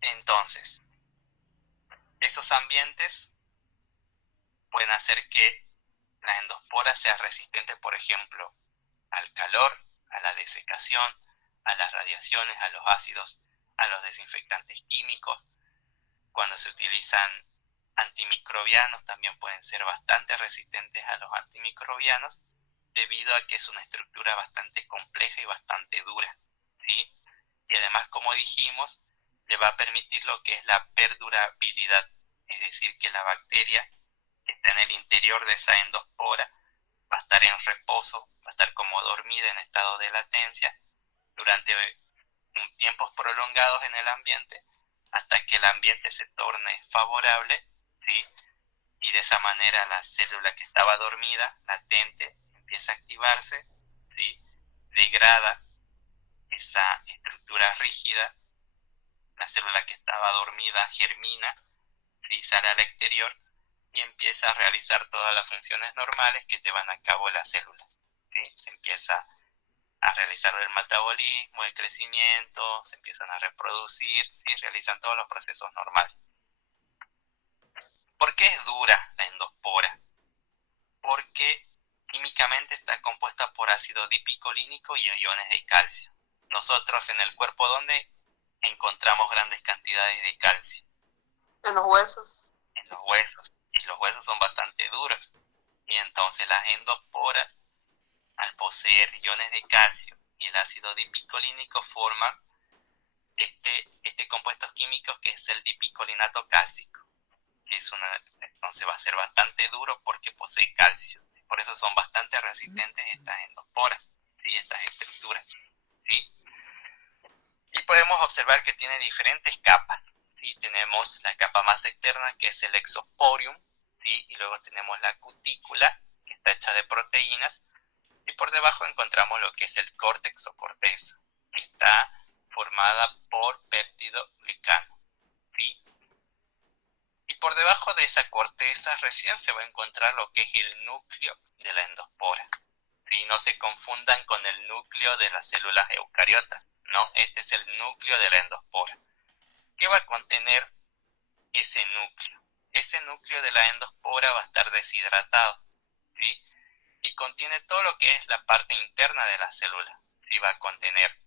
Entonces, esos ambientes pueden hacer que la endospora sea resistente, por ejemplo, al calor, a la desecación, a las radiaciones, a los ácidos, a los desinfectantes químicos. Cuando se utilizan antimicrobianos también pueden ser bastante resistentes a los antimicrobianos debido a que es una estructura bastante compleja y bastante dura, ¿sí? Y además, como dijimos, le va a permitir lo que es la perdurabilidad, es decir, que la bacteria que está en el interior de esa endospora va a estar en reposo, va a estar como dormida en estado de latencia durante tiempos prolongados en el ambiente hasta que el ambiente se torne favorable, ¿sí? Y de esa manera la célula que estaba dormida, latente, empieza a activarse, ¿sí? Degrada esa estructura rígida, la célula que estaba dormida germina, ¿sí? Sale al exterior y empieza a realizar todas las funciones normales que llevan a cabo las células. ¿Sí? Se empieza a realizar el metabolismo, el crecimiento, se empiezan a reproducir, ¿sí? Realizan todos los procesos normales. ¿Por qué es dura la endospora? Porque químicamente está compuesta por ácido dipicolínico y iones de calcio. Nosotros en el cuerpo, ¿dónde encontramos grandes cantidades de calcio? En los huesos. En los huesos. Y los huesos son bastante duros. Y entonces las endosporas, al poseer iones de calcio y el ácido dipicolínico, forman este compuesto químico que es el dipicolinato cálcico. Que entonces va a ser bastante duro porque posee calcio. Por eso son bastante resistentes estas endosporas, ¿sí? Estas estructuras. ¿Sí? Y podemos observar que tiene diferentes capas. ¿Sí? Tenemos la capa más externa, que es el exosporium, ¿sí? Y luego tenemos la cutícula, que está hecha de proteínas, y por debajo encontramos lo que es el córtex o corteza, que está formada por péptido glicano, ¿sí? Y por debajo de esa corteza recién se va a encontrar lo que es el núcleo de la endospora. ¿Sí? No se confundan con el núcleo de las células eucariotas. No, este es el núcleo de la endospora. ¿Qué va a contener ese núcleo? Ese núcleo de la endospora va a estar deshidratado, ¿sí? Y contiene todo lo que es la parte interna de la célula. ¿Sí? Va a contener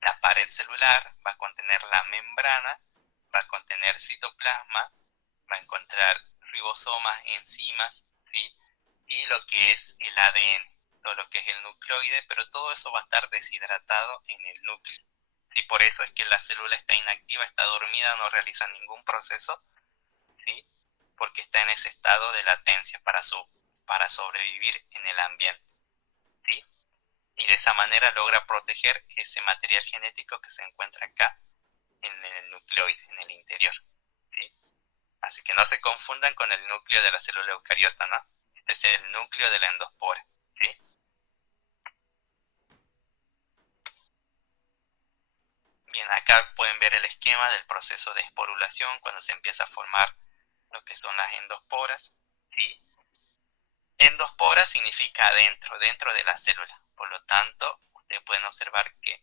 la pared celular, va a contener la membrana, va a contener citoplasma, va a encontrar ribosomas, enzimas, ¿sí? Y lo que es el ADN, todo lo que es el nucleoide, pero todo eso va a estar deshidratado en el núcleo. Y por eso es que la célula está inactiva, está dormida, no realiza ningún proceso, ¿sí? Porque está en ese estado de latencia para sobrevivir en el ambiente, ¿sí? Y de esa manera logra proteger ese material genético que se encuentra acá en el nucleoide, en el interior, ¿sí? Así que no se confundan con el núcleo de la célula eucariota, ¿no? Este es el núcleo de la endospora, ¿sí? Bien, acá pueden ver el esquema del proceso de esporulación cuando se empieza a formar lo que son las endosporas, ¿sí? Endospora significa adentro, dentro de la célula. Por lo tanto, ustedes pueden observar que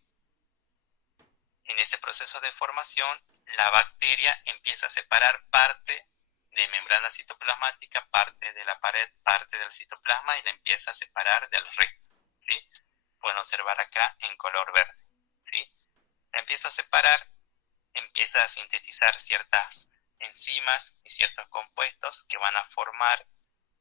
en ese proceso de formación, la bacteria empieza a separar parte de membrana citoplasmática, parte de la pared, parte del citoplasma y la empieza a separar del resto, ¿sí? Pueden observar acá en color verde, ¿sí? La empieza a separar, empieza a sintetizar ciertas enzimas y ciertos compuestos que van a formar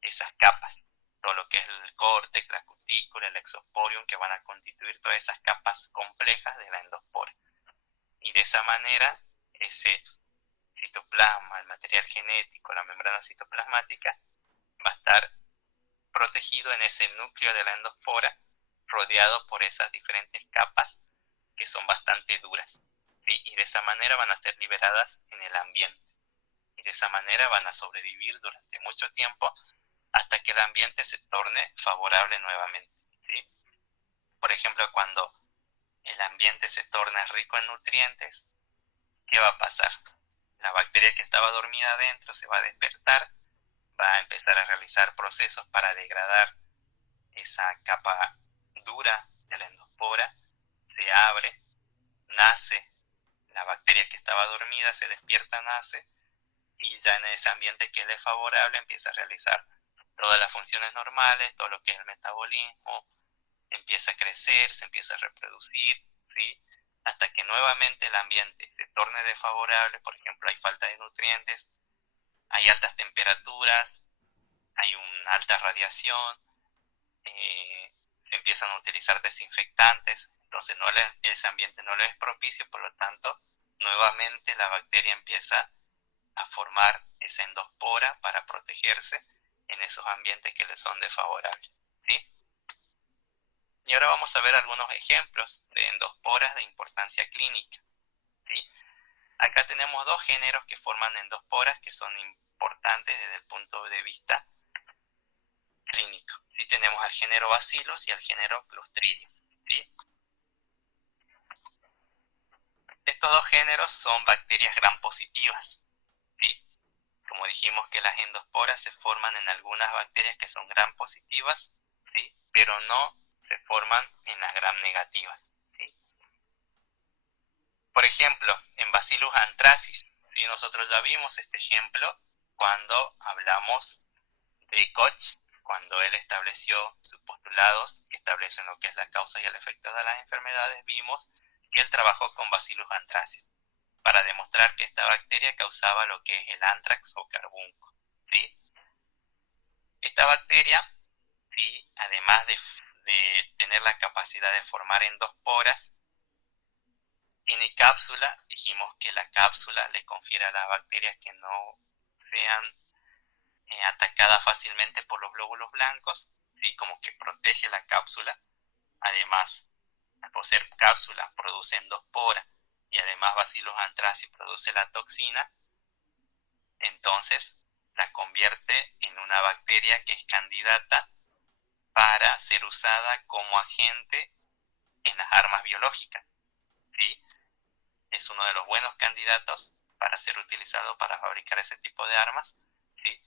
esas capas. Todo lo que es el córtex, la cutícula, el exosporium, que van a constituir todas esas capas complejas de la endospora. Y de esa manera, ese citoplasma, el material genético, la membrana citoplasmática, va a estar protegido en ese núcleo de la endospora, rodeado por esas diferentes capas que son bastante duras, ¿sí? Y de esa manera van a ser liberadas en el ambiente. Y de esa manera van a sobrevivir durante mucho tiempo hasta que el ambiente se torne favorable nuevamente, ¿sí? Por ejemplo, cuando el ambiente se torna rico en nutrientes, ¿qué va a pasar? La bacteria que estaba dormida adentro se va a despertar, va a empezar a realizar procesos para degradar esa capa dura de la endospora, se abre, nace, la bacteria que estaba dormida se despierta, nace, y ya en ese ambiente que le es favorable empieza a realizar todas las funciones normales, todo lo que es el metabolismo, empieza a crecer, se empieza a reproducir, ¿sí? Hasta que nuevamente el ambiente se torne desfavorable, por ejemplo, hay falta de nutrientes, hay altas temperaturas, hay una alta radiación, se empiezan a utilizar desinfectantes, entonces ese ambiente no le es propicio, por lo tanto, nuevamente la bacteria empieza a formar esa endospora para protegerse en esos ambientes que le son desfavorables, ¿sí? Y ahora vamos a ver algunos ejemplos de endosporas de importancia clínica, ¿sí? Acá tenemos dos géneros que forman endosporas que son importantes desde el punto de vista clínico, ¿sí? Tenemos al género Bacillus y al género Clostridium, ¿sí? Estos dos géneros son bacterias gram positivas, ¿sí? Como dijimos que las endosporas se forman en algunas bacterias que son gram positivas, ¿sí? Pero no se forman en las gram negativas, ¿sí? Por ejemplo, en Bacillus anthracis, ¿sí? Nosotros ya vimos este ejemplo cuando hablamos de Koch, cuando él estableció sus postulados que establecen lo que es la causa y el efecto de las enfermedades. Vimos que él trabajó con Bacillus anthracis para demostrar que esta bacteria causaba lo que es el anthrax o carbunco, ¿sí? Esta bacteria, ¿sí? Además de tener la capacidad de formar endosporas, tiene cápsula. Dijimos que la cápsula le confiere a las bacterias que no sean atacadas fácilmente por los glóbulos blancos, ¿sí? Como que protege la cápsula. Además, al poseer cápsula produce endospora y además Bacillus anthracis produce la toxina, entonces la convierte en una bacteria que es candidata para ser usada como agente en las armas biológicas, ¿sí? Es uno de los buenos candidatos para ser utilizado para fabricar ese tipo de armas, ¿sí?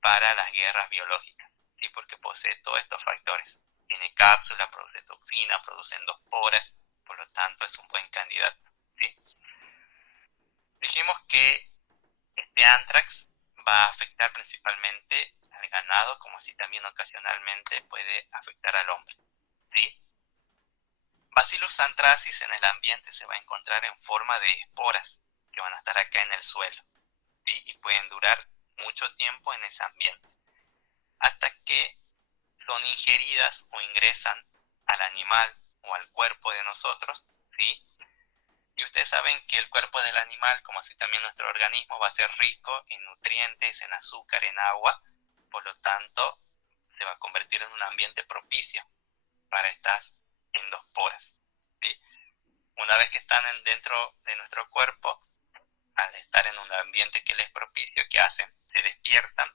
Para las guerras biológicas, ¿sí? Porque posee todos estos factores. Tiene cápsula, produce toxina, produce endosporas, por lo tanto es un buen candidato, ¿sí? Dijimos que este anthrax va a afectar principalmente al ganado, como así también ocasionalmente puede afectar al hombre, ¿sí? Bacillus anthracis en el ambiente se va a encontrar en forma de esporas que van a estar acá en el suelo, ¿sí? Y pueden durar mucho tiempo en ese ambiente, hasta que son ingeridas o ingresan al animal o al cuerpo de nosotros, ¿sí? Y ustedes saben que el cuerpo del animal, como así también nuestro organismo, va a ser rico en nutrientes, en azúcar, en agua, por lo tanto, se va a convertir en un ambiente propicio para estas endosporas, ¿sí? Una vez que están dentro de nuestro cuerpo, al estar en un ambiente que les es propicio, ¿qué hacen? Se despiertan,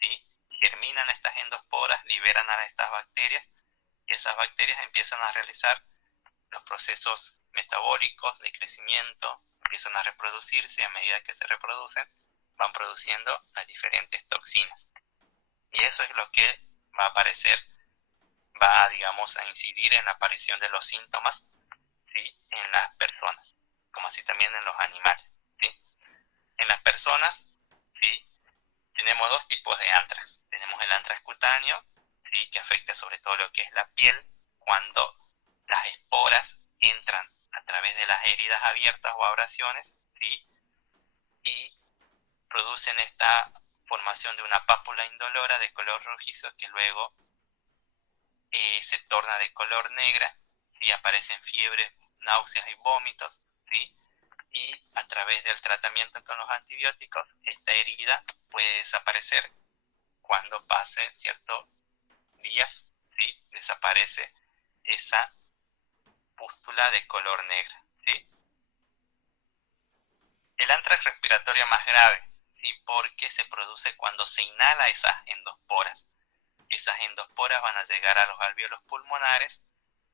¿sí? Germinan estas endosporas, liberan a estas bacterias, y esas bacterias empiezan a realizar los procesos metabólicos de crecimiento, empiezan a reproducirse, y a medida que se reproducen van produciendo las diferentes toxinas. Y eso es lo que va a aparecer, digamos, a incidir en la aparición de los síntomas, ¿sí? En las personas, como así también en los animales, ¿sí? En las personas, ¿sí? Tenemos dos tipos de antrax. Tenemos el antrax cutáneo, ¿sí? Que afecta sobre todo lo que es la piel, cuando las esporas entran a través de las heridas abiertas o abrasiones, ¿sí? Y producen esta formación de una pápula indolora de color rojizo que luego se torna de color negra, y aparecen fiebres, náuseas y vómitos, ¿sí? Y a través del tratamiento con los antibióticos, esta herida puede desaparecer cuando pasen ciertos días, ¿sí? Desaparece esa pústula de color negra, ¿sí? El antrax respiratorio más grave, ¿sí? Porque se produce cuando se inhala esas endosporas. Esas endosporas van a llegar a los alvéolos pulmonares,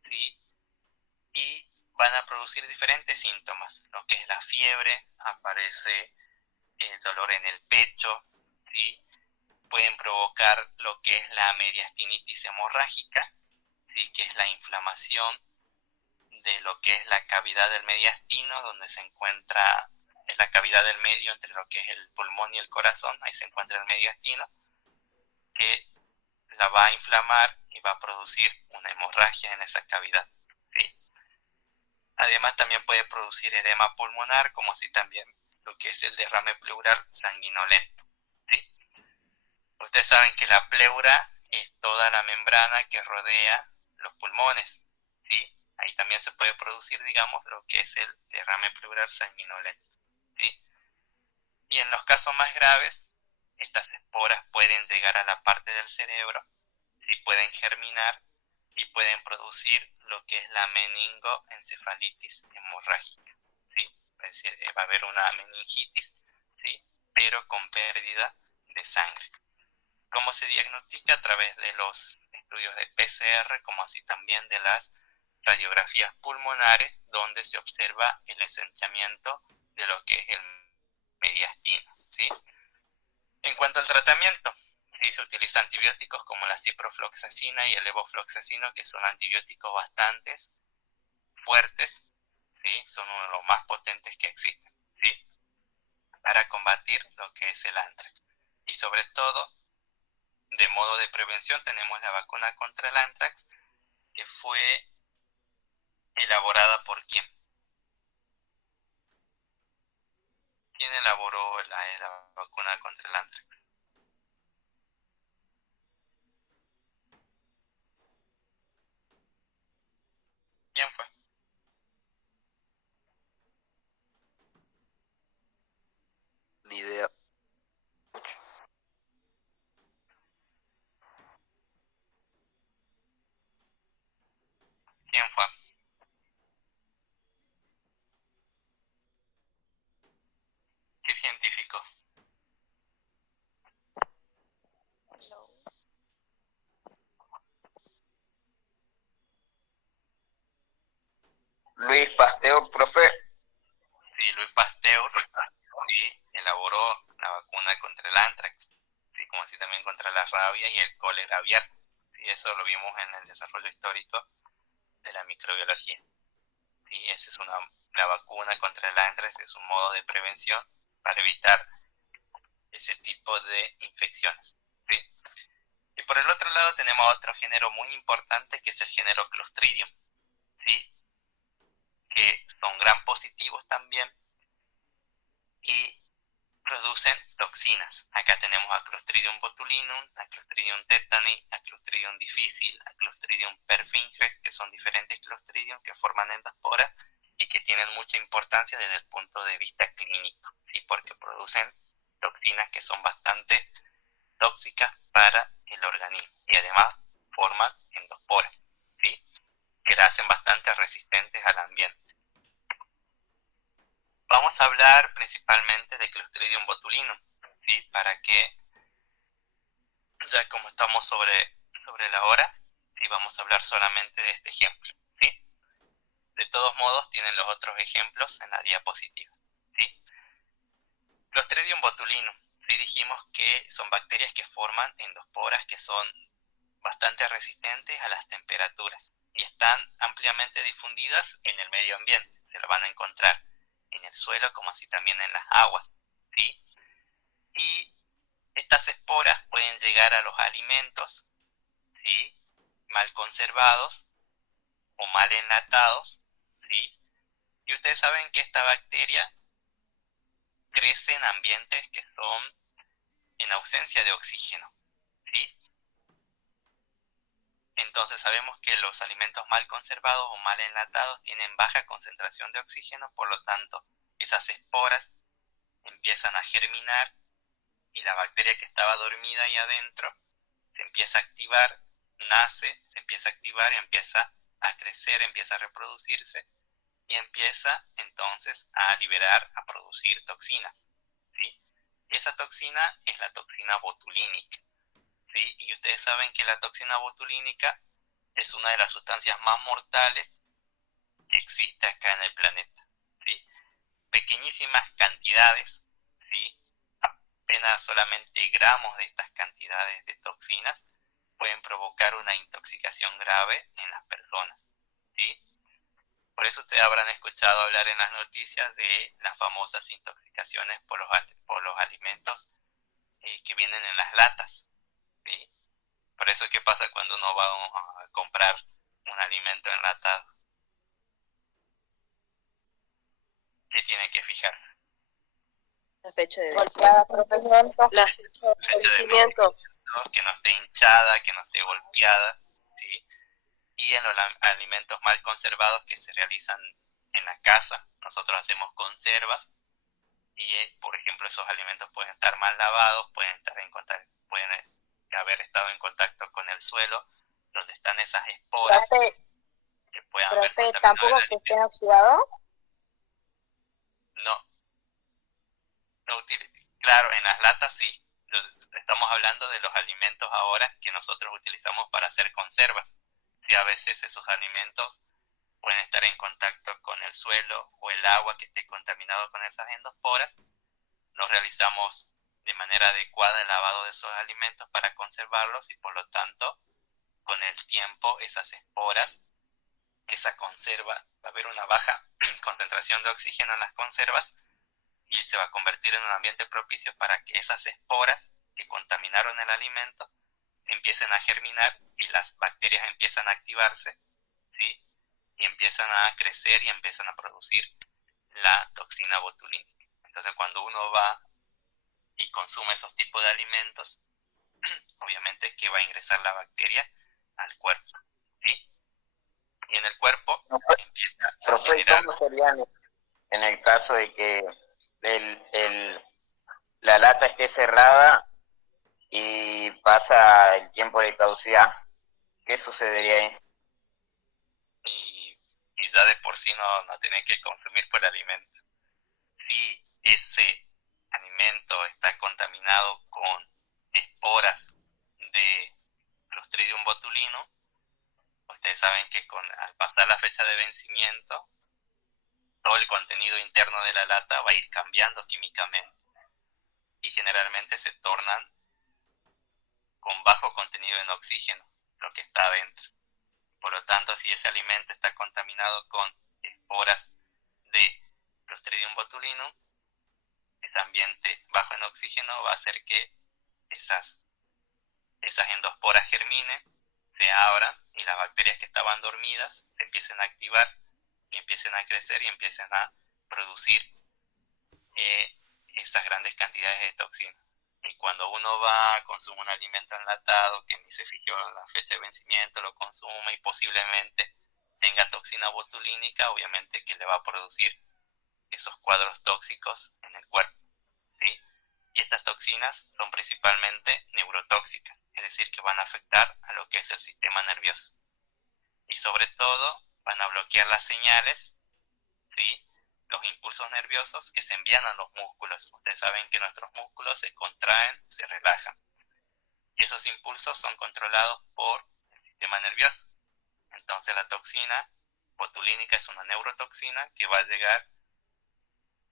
¿sí? Y van a producir diferentes síntomas, lo que es la fiebre, aparece el dolor en el pecho, ¿sí? Pueden provocar lo que es la mediastinitis hemorrágica, ¿sí? Que es la inflamación de lo que es la cavidad del mediastino, donde se encuentra, es la cavidad del medio entre lo que es el pulmón y el corazón, ahí se encuentra el mediastino, que la va a inflamar y va a producir una hemorragia en esa cavidad, ¿sí? Además también puede producir edema pulmonar, como así también lo que es el derrame pleural sanguinolento, ¿sí? Ustedes saben que la pleura es toda la membrana que rodea los pulmones, ¿sí? Ahí también se puede producir, digamos, lo que es el derrame pleural sanguinolento, ¿sí? Y en los casos más graves, estas esporas pueden llegar a la parte del cerebro, ¿sí? Pueden germinar y pueden producir lo que es la meningoencefalitis hemorrágica, ¿sí? Es decir, va a haber una meningitis, ¿sí? Pero con pérdida de sangre. ¿Cómo se diagnostica? A través de los estudios de PCR, como así también de las radiografías pulmonares, donde se observa el ensanchamiento de lo que es el mediastino, ¿sí? En cuanto al tratamiento, ¿sí? Se utilizan antibióticos como la ciprofloxacina y el levofloxacino, que son antibióticos bastante fuertes, ¿sí? Son uno de los más potentes que existen, ¿sí? Para combatir lo que es el antrax. Y sobre todo, de modo de prevención, tenemos la vacuna contra el antrax, que fue elaborada por quién. ¿Quién elaboró la vacuna contra el antrax? ¿Quién fue? Ni idea. ¿Quién fue? ¿Qué científico? Luis Pasteur, profe. Sí, Louis Pasteur, sí, elaboró la vacuna contra el antrax, sí, como así también contra la rabia y el cólera aviar. Sí, eso lo vimos en el desarrollo histórico de la microbiología. Sí, esa es la vacuna contra el antrax, es un modo de prevención para evitar ese tipo de infecciones, ¿sí? Y por el otro lado tenemos otro género muy importante, que es el género Clostridium, ¿sí? Que son gram positivos también, y producen toxinas. Acá tenemos a Clostridium botulinum, a Clostridium tetani, a Clostridium difficile, a Clostridium perfringens, que son diferentes Clostridium que forman endosporas y que tienen mucha importancia desde el punto de vista clínico, ¿sí? Porque producen toxinas que son bastante tóxicas para el organismo y además forman endosporas, ¿sí? Que la hacen bastante resistentes al ambiente. Vamos a hablar principalmente de Clostridium botulinum, ¿sí? Para que, ya como estamos sobre la hora, ¿sí? Vamos a hablar solamente de este ejemplo, ¿sí? De todos modos, tienen los otros ejemplos en la diapositiva, ¿sí? Clostridium botulinum, ¿sí? Dijimos que son bacterias que forman endosporas que son bastante resistentes a las temperaturas y están ampliamente difundidas en el medio ambiente. Se lo van a encontrar en el suelo como así también en las aguas, ¿sí? Y estas esporas pueden llegar a los alimentos, ¿sí? Mal conservados o mal enlatados, ¿sí? Y ustedes saben que esta bacteria crece en ambientes que son en ausencia de oxígeno, ¿sí? Entonces sabemos que los alimentos mal conservados o mal enlatados tienen baja concentración de oxígeno, por lo tanto esas esporas empiezan a germinar y la bacteria que estaba dormida ahí adentro se empieza a activar, nace, se empieza a activar y empieza a crecer, empieza a reproducirse y empieza entonces a liberar, a producir toxinas, ¿sí? Y esa toxina es la toxina botulínica, ¿sí? Y ustedes saben que la toxina botulínica es una de las sustancias más mortales que existe acá en el planeta, ¿sí? Pequeñísimas cantidades, ¿sí? Apenas solamente gramos de estas cantidades de toxinas pueden provocar una intoxicación grave en las personas, ¿sí? Por eso ustedes habrán escuchado hablar en las noticias de las famosas intoxicaciones por los alimentos que vienen en las latas, ¿sí? Por eso, ¿qué pasa cuando uno va a comprar un alimento enlatado? ¿Qué tiene que fijar? La fecha de Golpeada, vencimiento. La Fecha de vencimiento, que no esté hinchada, que no esté golpeada, ¿sí? Y en los alimentos mal conservados que se realizan en la casa, nosotros hacemos conservas y, por ejemplo, esos alimentos pueden estar mal lavados, pueden estar en contacto, pueden haber estado en contacto con el suelo, donde están esas esporas que puedan haber Profe, contaminado ¿tampoco el que estén alimento. oxidados? No, claro, en las latas sí. Estamos hablando de los alimentos ahora que nosotros utilizamos para hacer conservas. Sí, a veces esos alimentos pueden estar en contacto con el suelo o el agua que esté contaminado con esas endosporas. No realizamos de manera adecuada el lavado de esos alimentos para conservarlos y por lo tanto con el tiempo esas esporas, esa conserva, va a haber una baja concentración de oxígeno en las conservas y se va a convertir en un ambiente propicio para que esas esporas que contaminaron el alimento empiecen a germinar y las bacterias empiezan a activarse, ¿sí? Y empiezan a crecer y empiezan a producir la toxina botulínica. Entonces cuando uno va y consume esos tipos de alimentos, obviamente que va a ingresar la bacteria al cuerpo, ¿sí? Y en el cuerpo empieza a Profe, generar... ¿cómo sería en el caso de que la lata esté cerrada y pasa el tiempo de caducidad? ¿Qué sucedería ahí? Y ya de por sí no tenés que consumir por el alimento. Si ese alimento está contaminado con esporas de Clostridium botulinum, ustedes saben que al pasar la fecha de vencimiento, todo el contenido interno de la lata va a ir cambiando químicamente y generalmente se tornan con bajo contenido en oxígeno, lo que está adentro. Por lo tanto, si ese alimento está contaminado con esporas de Clostridium botulinum, ese ambiente bajo en oxígeno va a hacer que esas endosporas germinen, se abran y las bacterias que estaban dormidas se empiecen a activar y empiecen a crecer y empiecen a producir esas grandes cantidades de toxinas. Y cuando uno va, consume un alimento enlatado que ni se fijó en la fecha de vencimiento, lo consume y posiblemente tenga toxina botulínica, obviamente que le va a producir esos cuadros tóxicos en el cuerpo, ¿sí? Y estas toxinas son principalmente neurotóxicas, es decir, que van a afectar a lo que es el sistema nervioso. Y sobre todo van a bloquear las señales, ¿sí? Los impulsos nerviosos que se envían a los músculos. Ustedes saben que nuestros músculos se contraen, se relajan. Y esos impulsos son controlados por el sistema nervioso. Entonces la toxina botulínica es una neurotoxina que va a llegar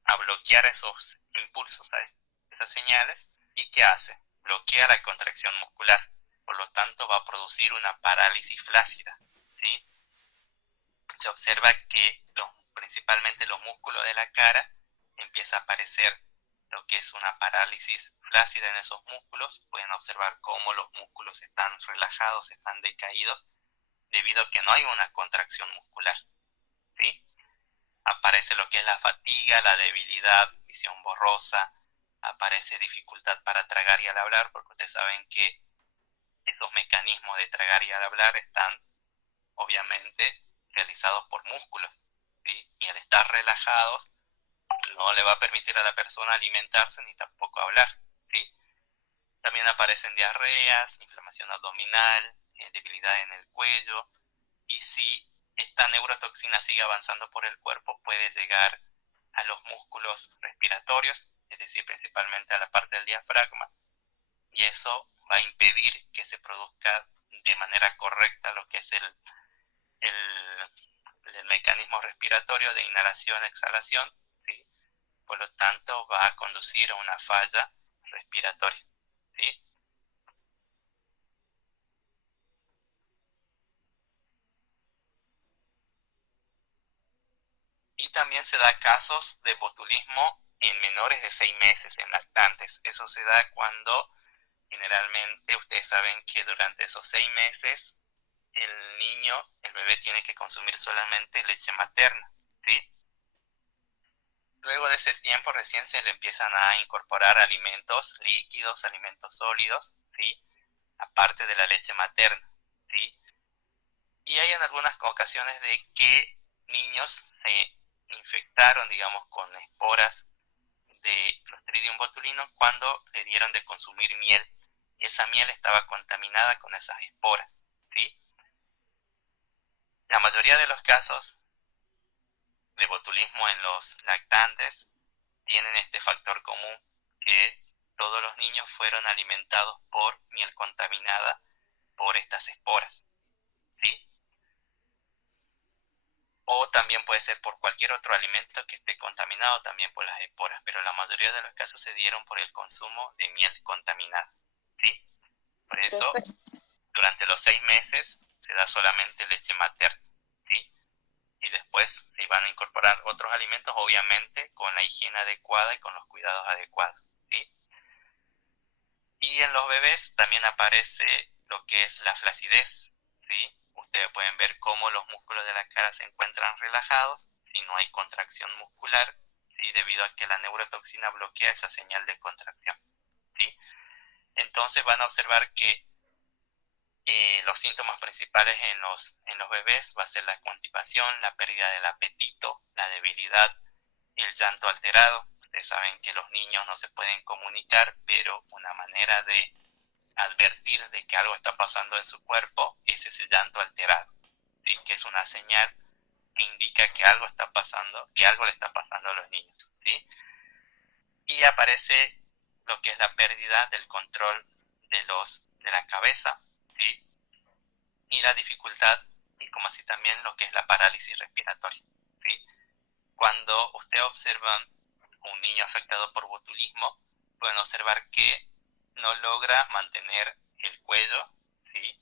a bloquear esos impulsos, ¿sabes? Esas señales. ¿Y qué hace? Bloquea la contracción muscular. Por lo tanto va a producir una parálisis flácida, ¿sí? Se observa que principalmente los músculos de la cara empieza a aparecer lo que es una parálisis flácida en esos músculos. Pueden observar cómo los músculos están relajados, están decaídos, debido a que no hay una contracción muscular, ¿sí? Aparece lo que es la fatiga, la debilidad, visión borrosa, aparece dificultad para tragar y al hablar, porque ustedes saben que estos mecanismos de tragar y al hablar están obviamente realizados por músculos, ¿sí? Y al estar relajados no le va a permitir a la persona alimentarse ni tampoco hablar, ¿sí? También aparecen diarreas, inflamación abdominal, debilidad en el cuello, y si esta neurotoxina sigue avanzando por el cuerpo puede llegar a los músculos respiratorios, es decir, principalmente a la parte del diafragma, y eso va a impedir que se produzca de manera correcta lo que es el mecanismo respiratorio de inhalación-exhalación, ¿sí? Por lo tanto va a conducir a una falla respiratoria, ¿sí? Y también se da casos de botulismo en menores de 6 meses, en lactantes. Eso se da cuando generalmente ustedes saben que durante esos 6 meses el niño, el bebé tiene que consumir solamente leche materna, ¿sí? Luego de ese tiempo recién se le empiezan a incorporar alimentos líquidos, alimentos sólidos, ¿sí? Aparte de la leche materna, ¿sí? Y hay en algunas ocasiones de que niños se infectaron, digamos, con esporas de Clostridium botulinum cuando le dieron de consumir miel. Y esa miel estaba contaminada con esas esporas, ¿sí? La mayoría de los casos de botulismo en los lactantes tienen este factor común, que todos los niños fueron alimentados por miel contaminada por estas esporas, ¿sí? O también puede ser por cualquier otro alimento que esté contaminado también por las esporas, pero la mayoría de los casos se dieron por el consumo de miel contaminada, ¿sí? Por eso, durante los 6 meses se da solamente leche materna, ¿sí? Y después se van a incorporar otros alimentos, obviamente con la higiene adecuada y con los cuidados adecuados, ¿sí? Y en los bebés también aparece lo que es la flacidez, ¿sí? Ustedes pueden ver cómo los músculos de la cara se encuentran relajados si no hay contracción muscular, ¿sí? Debido a que la neurotoxina bloquea esa señal de contracción, ¿sí? Entonces van a observar que los síntomas principales en los bebés va a ser la constipación, la pérdida del apetito, la debilidad, el llanto alterado. Ustedes saben que los niños no se pueden comunicar, pero una manera de advertir de que algo está pasando en su cuerpo es ese llanto alterado, ¿sí? Que es una señal que indica que algo está pasando, que algo le está pasando a los niños, ¿sí? Y aparece lo que es la pérdida del control de la cabeza, ¿sí? Y la dificultad, y como así también lo que es la parálisis respiratoria, ¿sí? Cuando usted observa un niño afectado por botulismo, pueden observar que no logra mantener el cuello, ¿sí?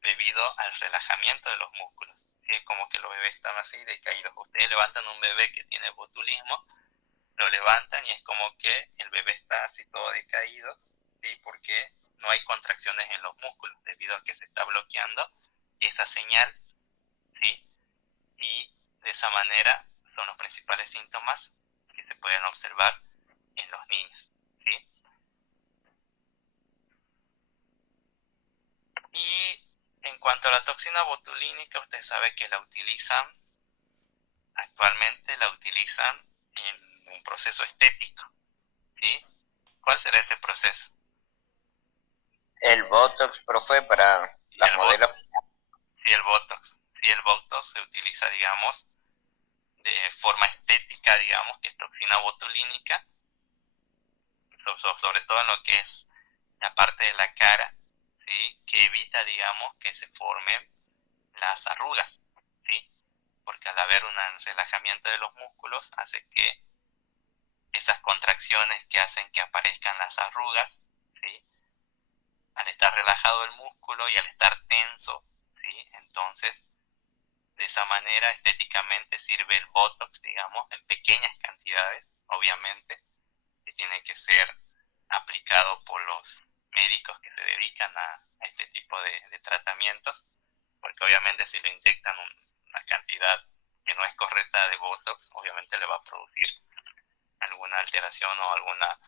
Debido al relajamiento de los músculos, ¿sí? Es como que los bebés están así decaídos. Ustedes levantan un bebé que tiene botulismo, lo levantan y es como que el bebé está así todo decaído, ¿sí? Porque no hay contracciones en los músculos debido a que se está bloqueando esa señal, ¿sí? Y de esa manera son los principales síntomas que se pueden observar en los niños, ¿sí? Y en cuanto a la toxina botulínica, usted sabe que actualmente la utilizan en un proceso estético, ¿sí? ¿Cuál será ese proceso? El Botox, profe, para las El modelos. Sí, el Botox. Sí, el Botox se utiliza, digamos, de forma estética, digamos, que es toxina botulínica, sobre todo en lo que es la parte de la cara, ¿sí? Que evita, digamos, que se formen las arrugas, ¿sí? Porque al haber un relajamiento de los músculos hace que esas contracciones que hacen que aparezcan las arrugas, ¿sí? Al estar relajado el músculo y al estar tenso, ¿sí? Entonces, de esa manera, estéticamente sirve el Botox, digamos, en pequeñas cantidades, obviamente, que tiene que ser aplicado por los médicos que se dedican a este tipo de tratamientos, porque obviamente si le inyectan una cantidad que no es correcta de Botox, obviamente le va a producir alguna alteración o alguna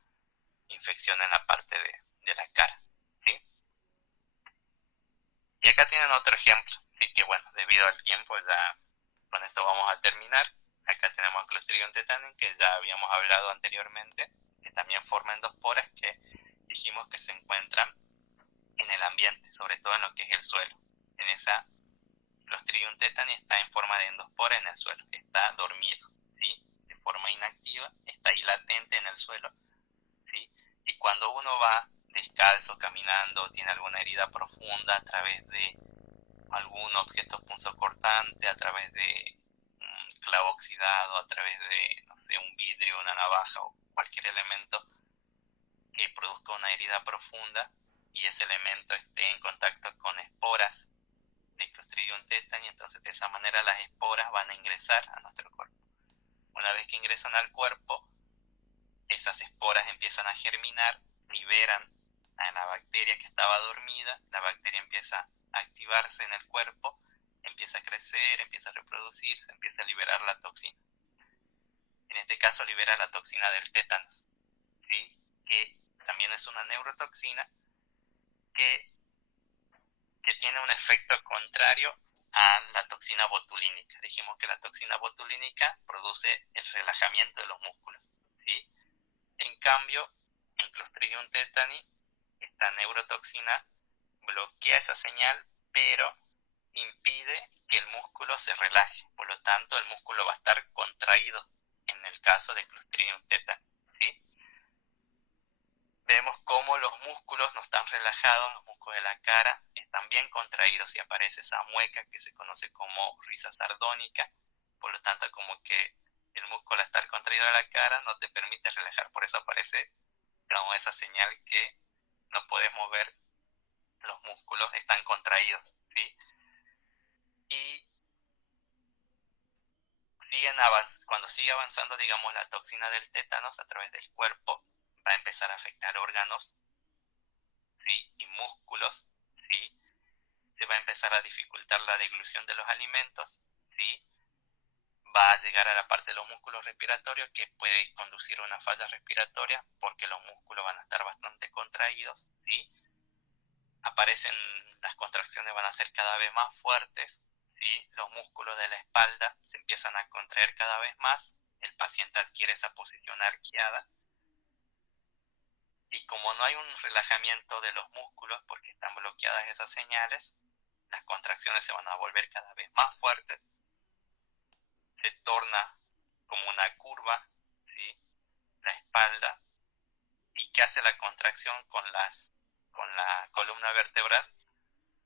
infección en la parte de la cara, ¿sí? Y acá tienen otro ejemplo, así que bueno, debido al tiempo ya con esto vamos a terminar. Acá tenemos Clostridium tetani, que ya habíamos hablado anteriormente, que también forma endosporas que dijimos que se encuentran en el ambiente, sobre todo en lo que es el suelo. En esa Clostridium tetani está en forma de endospora en el suelo, está dormido, ¿sí? De forma inactiva, está ahí latente en el suelo, ¿sí? Y cuando uno va descalzo, caminando, tiene alguna herida profunda a través de algún objeto punzocortante, a través de un clavo oxidado, a través de, no sé, un vidrio, una navaja o cualquier elemento que produzca una herida profunda y ese elemento esté en contacto con esporas de Clostridium tetani, entonces de esa manera las esporas van a ingresar a nuestro cuerpo. Una vez que ingresan al cuerpo, esas esporas empiezan a germinar, liberan a la bacteria que estaba dormida, la bacteria empieza a activarse en el cuerpo, empieza a crecer, empieza a reproducirse, empieza a liberar la toxina. En este caso libera la toxina del tétanos, ¿sí? Que también es una neurotoxina que tiene un efecto contrario a la toxina botulínica. Dijimos que la toxina botulínica produce el relajamiento de los músculos, ¿sí? En cambio, en Clostridium tetani, esta neurotoxina bloquea esa señal, pero impide que el músculo se relaje. Por lo tanto, el músculo va a estar contraído en el caso de Clostridium tetani, ¿sí? Vemos cómo los músculos no están relajados, los músculos de la cara están bien contraídos y aparece esa mueca que se conoce como risa sardónica. Por lo tanto, como que el músculo al estar contraído de la cara no te permite relajar. Por eso aparece como esa señal que no puedes mover, los músculos están contraídos, ¿sí? Y cuando sigue avanzando, digamos, la toxina del tétanos a través del cuerpo, va a empezar a afectar órganos, ¿sí? Y músculos, ¿sí? Se va a empezar a dificultar la deglución de los alimentos, ¿sí? Va a llegar a la parte de los músculos respiratorios que puede conducir a una falla respiratoria porque los músculos van a estar bastante contraídos, ¿sí? Aparecen, las contracciones van a ser cada vez más fuertes, ¿sí? Los músculos de la espalda se empiezan a contraer cada vez más, el paciente adquiere esa posición arqueada y como no hay un relajamiento de los músculos porque están bloqueadas esas señales, las contracciones se van a volver cada vez más fuertes, se torna como una curva, ¿sí? La espalda. ¿Y qué hace la contracción con la columna vertebral?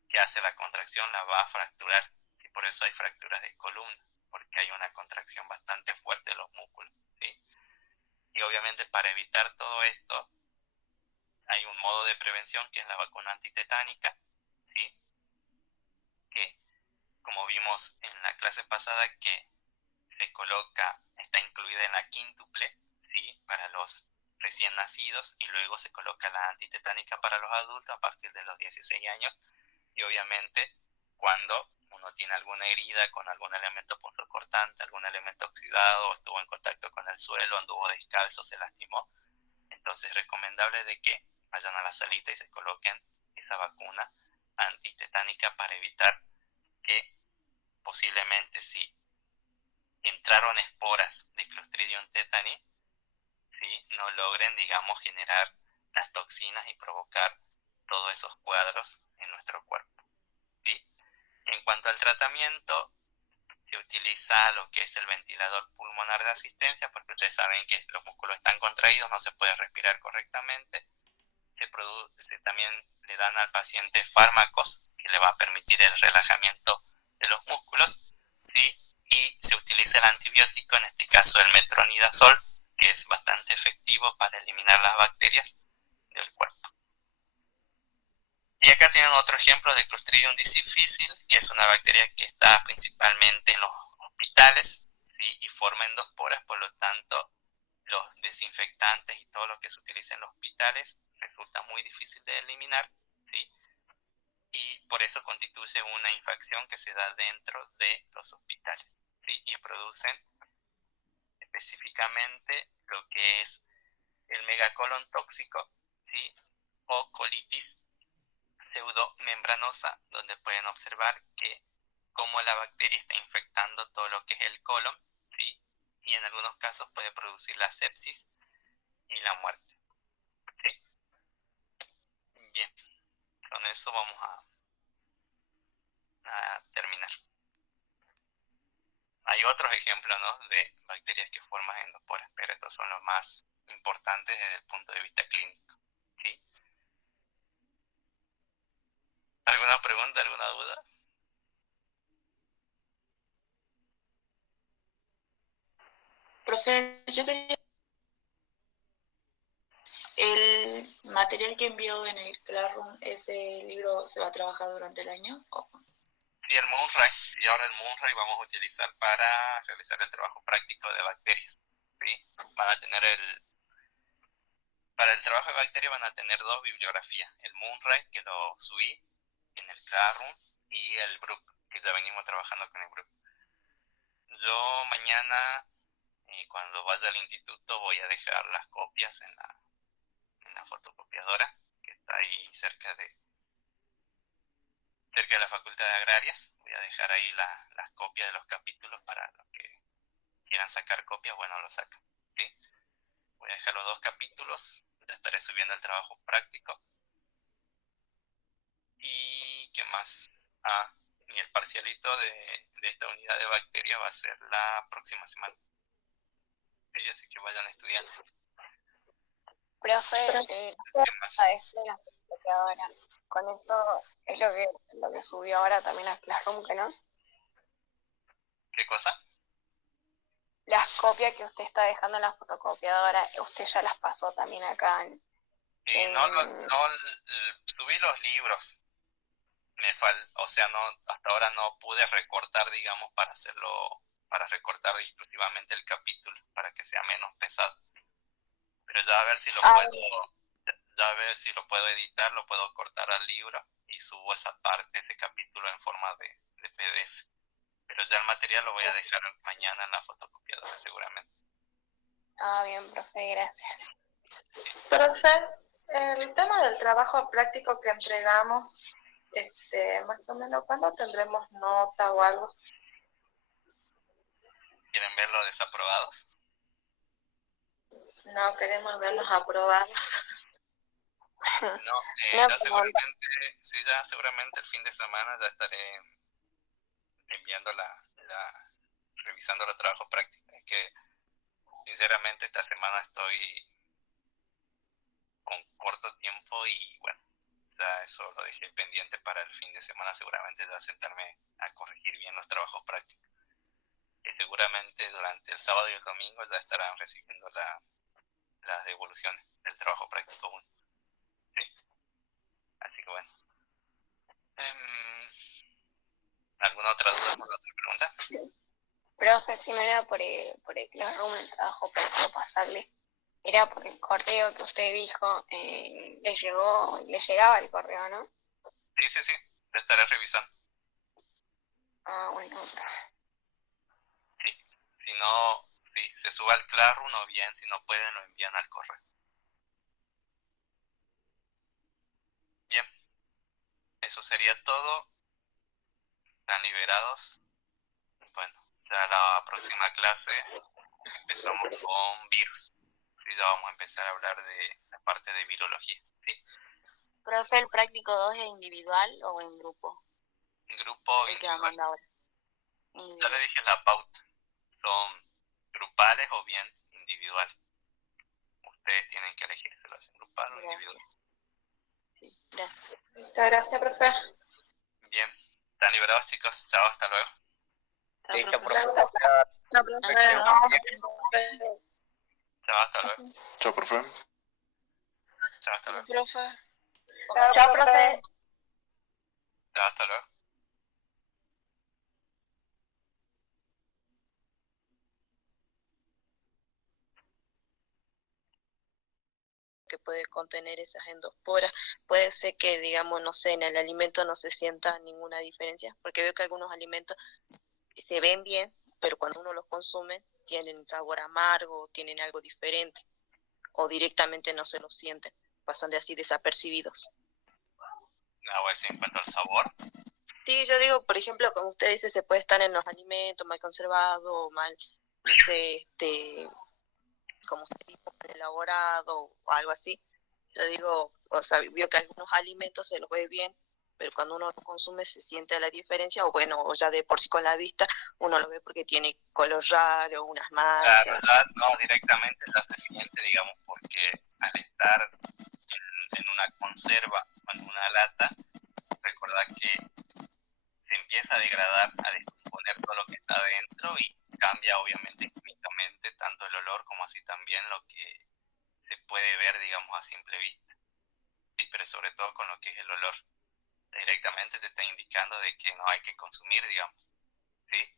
¿Qué hace la contracción? La va a fracturar. Y por eso hay fracturas de columna, porque hay una contracción bastante fuerte de los músculos, ¿sí? Y obviamente para evitar todo esto, hay un modo de prevención que es la vacuna antitetánica, ¿sí? Que, como vimos en la clase pasada, que está incluida en la quíntuple, ¿sí? Para los recién nacidos, y luego se coloca la antitetánica para los adultos a partir de los 16 años, y obviamente cuando uno tiene alguna herida con algún elemento punzocortante, algún elemento oxidado, o estuvo en contacto con el suelo, anduvo descalzo, se lastimó, Entonces es recomendable de que vayan a la salita y se coloquen esa vacuna antitetánica para evitar que posiblemente si entraron esporas de Clostridium tetani, ¿sí?, no logren, digamos, generar las toxinas y provocar todos esos cuadros en nuestro cuerpo, ¿sí? En cuanto al tratamiento, se utiliza lo que es el ventilador pulmonar de asistencia, porque ustedes saben que los músculos están contraídos, no se puede respirar correctamente. También le dan al paciente fármacos que le va a permitir el relajamiento de los músculos, ¿sí? Y se utiliza el antibiótico, en este caso el metronidazol, que es bastante efectivo para eliminar las bacterias del cuerpo. Y acá tienen otro ejemplo de Clostridium difficile, que es una bacteria que está principalmente en los hospitales, ¿sí?, y forma endosporas, por lo tanto los desinfectantes y todo lo que se utiliza en los hospitales resulta muy difícil de eliminar, ¿sí? Y por eso constituye una infección que se da dentro de los hospitales, ¿sí? Y producen específicamente lo que es el megacolon tóxico, ¿sí?, o colitis pseudomembranosa, donde pueden observar que como la bacteria está infectando todo lo que es el colon, ¿sí?, y en algunos casos puede producir la sepsis y la muerte, ¿sí? Bien, con eso vamos a terminar. Hay otros ejemplos, ¿no?, de bacterias que forman endosporas, pero estos son los más importantes desde el punto de vista clínico, ¿sí? ¿Alguna pregunta, alguna duda? Profe, yo quería... El material que envió en el Classroom, ¿ese libro se va a trabajar durante el año? Sí, el Moonray, sí, ahora el Moonray vamos a utilizar para realizar el trabajo práctico de bacterias, ¿sí? Van a tener para el trabajo de bacterias van a tener dos bibliografías, el Moonray, que lo subí en el Classroom, y el Brook, que ya venimos trabajando con el Brook. Yo mañana, cuando vaya al instituto, voy a dejar las copias en la fotocopiadora, que está ahí cerca de la Facultad de Agrarias. Voy a dejar ahí las copias de los capítulos para los que quieran sacar copias, bueno, lo sacan, ¿sí? Voy a dejar los dos capítulos, ya estaré subiendo el trabajo práctico. ¿Y qué más? Y el parcialito de esta unidad de bacterias va a ser la próxima semana. Sí, así que vayan estudiando. Profe, ¿Qué más? a decir que ahora, con esto es lo que subió ahora también a Classroom, ¿que no? ¿Qué cosa? Las copias que usted está dejando en la fotocopiadora, usted ya las pasó también acá Subí los libros. O sea, no, hasta ahora no pude recortar, digamos, para recortar exclusivamente el capítulo, para que sea menos pesado. Pero ya a ver si lo ya a ver si lo puedo editar, lo puedo cortar al libro y subo esa parte, ese capítulo en forma de PDF. Pero ya el material lo voy a dejar mañana en la fotocopiadora seguramente. Bien, profe, gracias. Profe, el tema del trabajo práctico que entregamos, más o menos, ¿cuándo tendremos nota o algo? ¿Quieren verlo desaprobados? No queremos verlos aprobados. No, ya seguramente el fin de semana ya estaré enviando revisando los trabajos prácticos. Es que sinceramente esta semana estoy con corto tiempo y bueno, ya eso lo dejé pendiente para el fin de semana, seguramente ya sentarme a corregir bien los trabajos prácticos. Y seguramente durante el sábado y el domingo ya estarán recibiendo las devoluciones del trabajo práctico 1. ¿Sí? Así que bueno. ¿Alguna otra duda? ¿Alguna otra pregunta? Profe, si no era por el Classroom, el trabajo para pasarle, era por el correo que usted dijo, le llegaba el correo, ¿no? Sí, ya estaré revisando. Bueno. Sí, si no, sí, se sube al Classroom o bien, si no pueden, lo envían al correo. eso sería todo. Están liberados. Bueno, ya la próxima clase empezamos con virus. Y ya vamos a empezar a hablar de la parte de virología. ¿Sí? Profe, ¿el práctico 2 es individual o en grupo? Grupo El que va a individual. mandar ahora. Ya le Individual. dije la pauta. Son grupales o bien individuales. Ustedes tienen que elegir si lo hacen grupal o individual. Gracias. Sí, gracias. Muchas gracias, profe. Bien. ¿Están liberados, chicos? Chao, hasta luego. Listo, profe. profe. Chao, profe. Chao, hasta luego. Chao, profe. Chao, hasta luego. Profe. Chao, profe. Chao, hasta luego. Que puede contener esas endosporas. Puede ser que, digamos, no sé, en el alimento no se sienta ninguna diferencia, porque veo que algunos alimentos se ven bien, pero cuando uno los consume tienen sabor amargo, tienen algo diferente, o directamente no se los sienten, pasan de así desapercibidos. Ah, voy a decir en cuanto al sabor. Sí, yo digo, por ejemplo, como usted dice, se puede estar en los alimentos mal conservados, o mal, no sé, como usted dijo, mal elaborado, o algo así. Yo digo, o sea, veo que algunos alimentos se los ve bien, pero cuando uno lo consume se siente la diferencia, o bueno, o ya de por sí con la vista, uno lo ve porque tiene color raro, unas manchas. Claro, ya no directamente ya se siente, digamos, porque al estar en una conserva o en una lata, recordad que se empieza a degradar, a descomponer todo lo que está dentro y cambia obviamente químicamente tanto el olor como así también lo que se puede ver, digamos, a simple vista. Sí, pero sobre todo con lo que es el olor. Directamente te está indicando de que no hay que consumir, digamos. ¿Sí?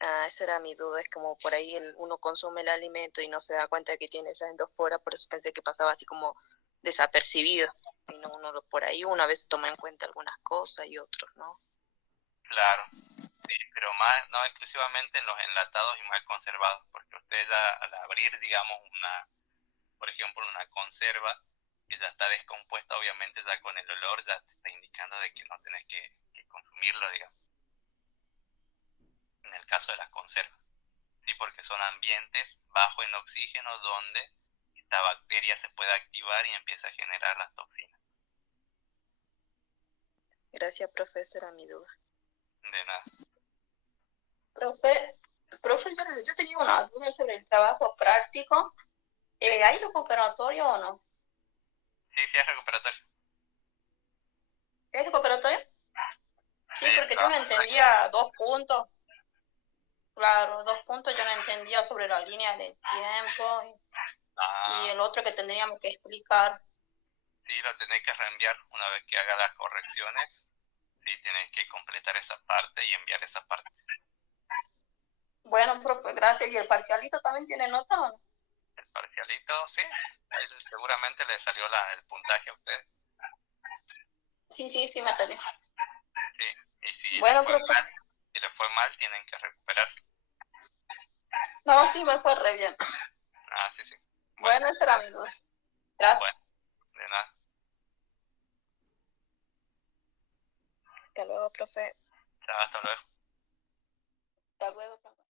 Ah, esa era mi duda, es como por ahí uno consume el alimento y no se da cuenta de que tiene esas endosporas, por eso pensé que pasaba así como desapercibido. Y no, uno por ahí una vez toma en cuenta algunas cosas y otros, ¿no? Claro, sí, pero más, no exclusivamente en los enlatados y mal conservados, porque usted ya al abrir, digamos, por ejemplo, una conserva que ya está descompuesta, obviamente ya con el olor ya te está indicando de que no tenés que consumirlo, digamos, en el caso de las conservas, sí, porque son ambientes bajos en oxígeno donde esta bacteria se puede activar y empieza a generar las toxinas. Gracias, profesora, mi duda. De nada. Profe, yo tenía una duda sobre el trabajo práctico. ¿Hay recuperatorio o no? Sí, sí, es recuperatorio. ¿Es recuperatorio? Sí, Sí, porque yo no entendía 2 puntos. Claro, 2 puntos yo no entendía sobre la línea de tiempo y el otro que tendríamos que explicar. Sí, lo tenés que reenviar una vez que haga las correcciones. Sí, tenés que completar esa parte y enviar esa parte. Bueno, profe, gracias. ¿Y el parcialito también tiene nota o no? El parcialito, sí. Ahí seguramente le salió el puntaje a usted. Sí, me salió. Sí. Y si Bueno, le fue mal, tienen que recuperar. No, sí, me fue re bien. Ah, sí, sí. Bueno, esa era mi duda. Gracias. Bueno, de nada. Hasta luego, profe. Chao, hasta luego. Hasta luego, profe.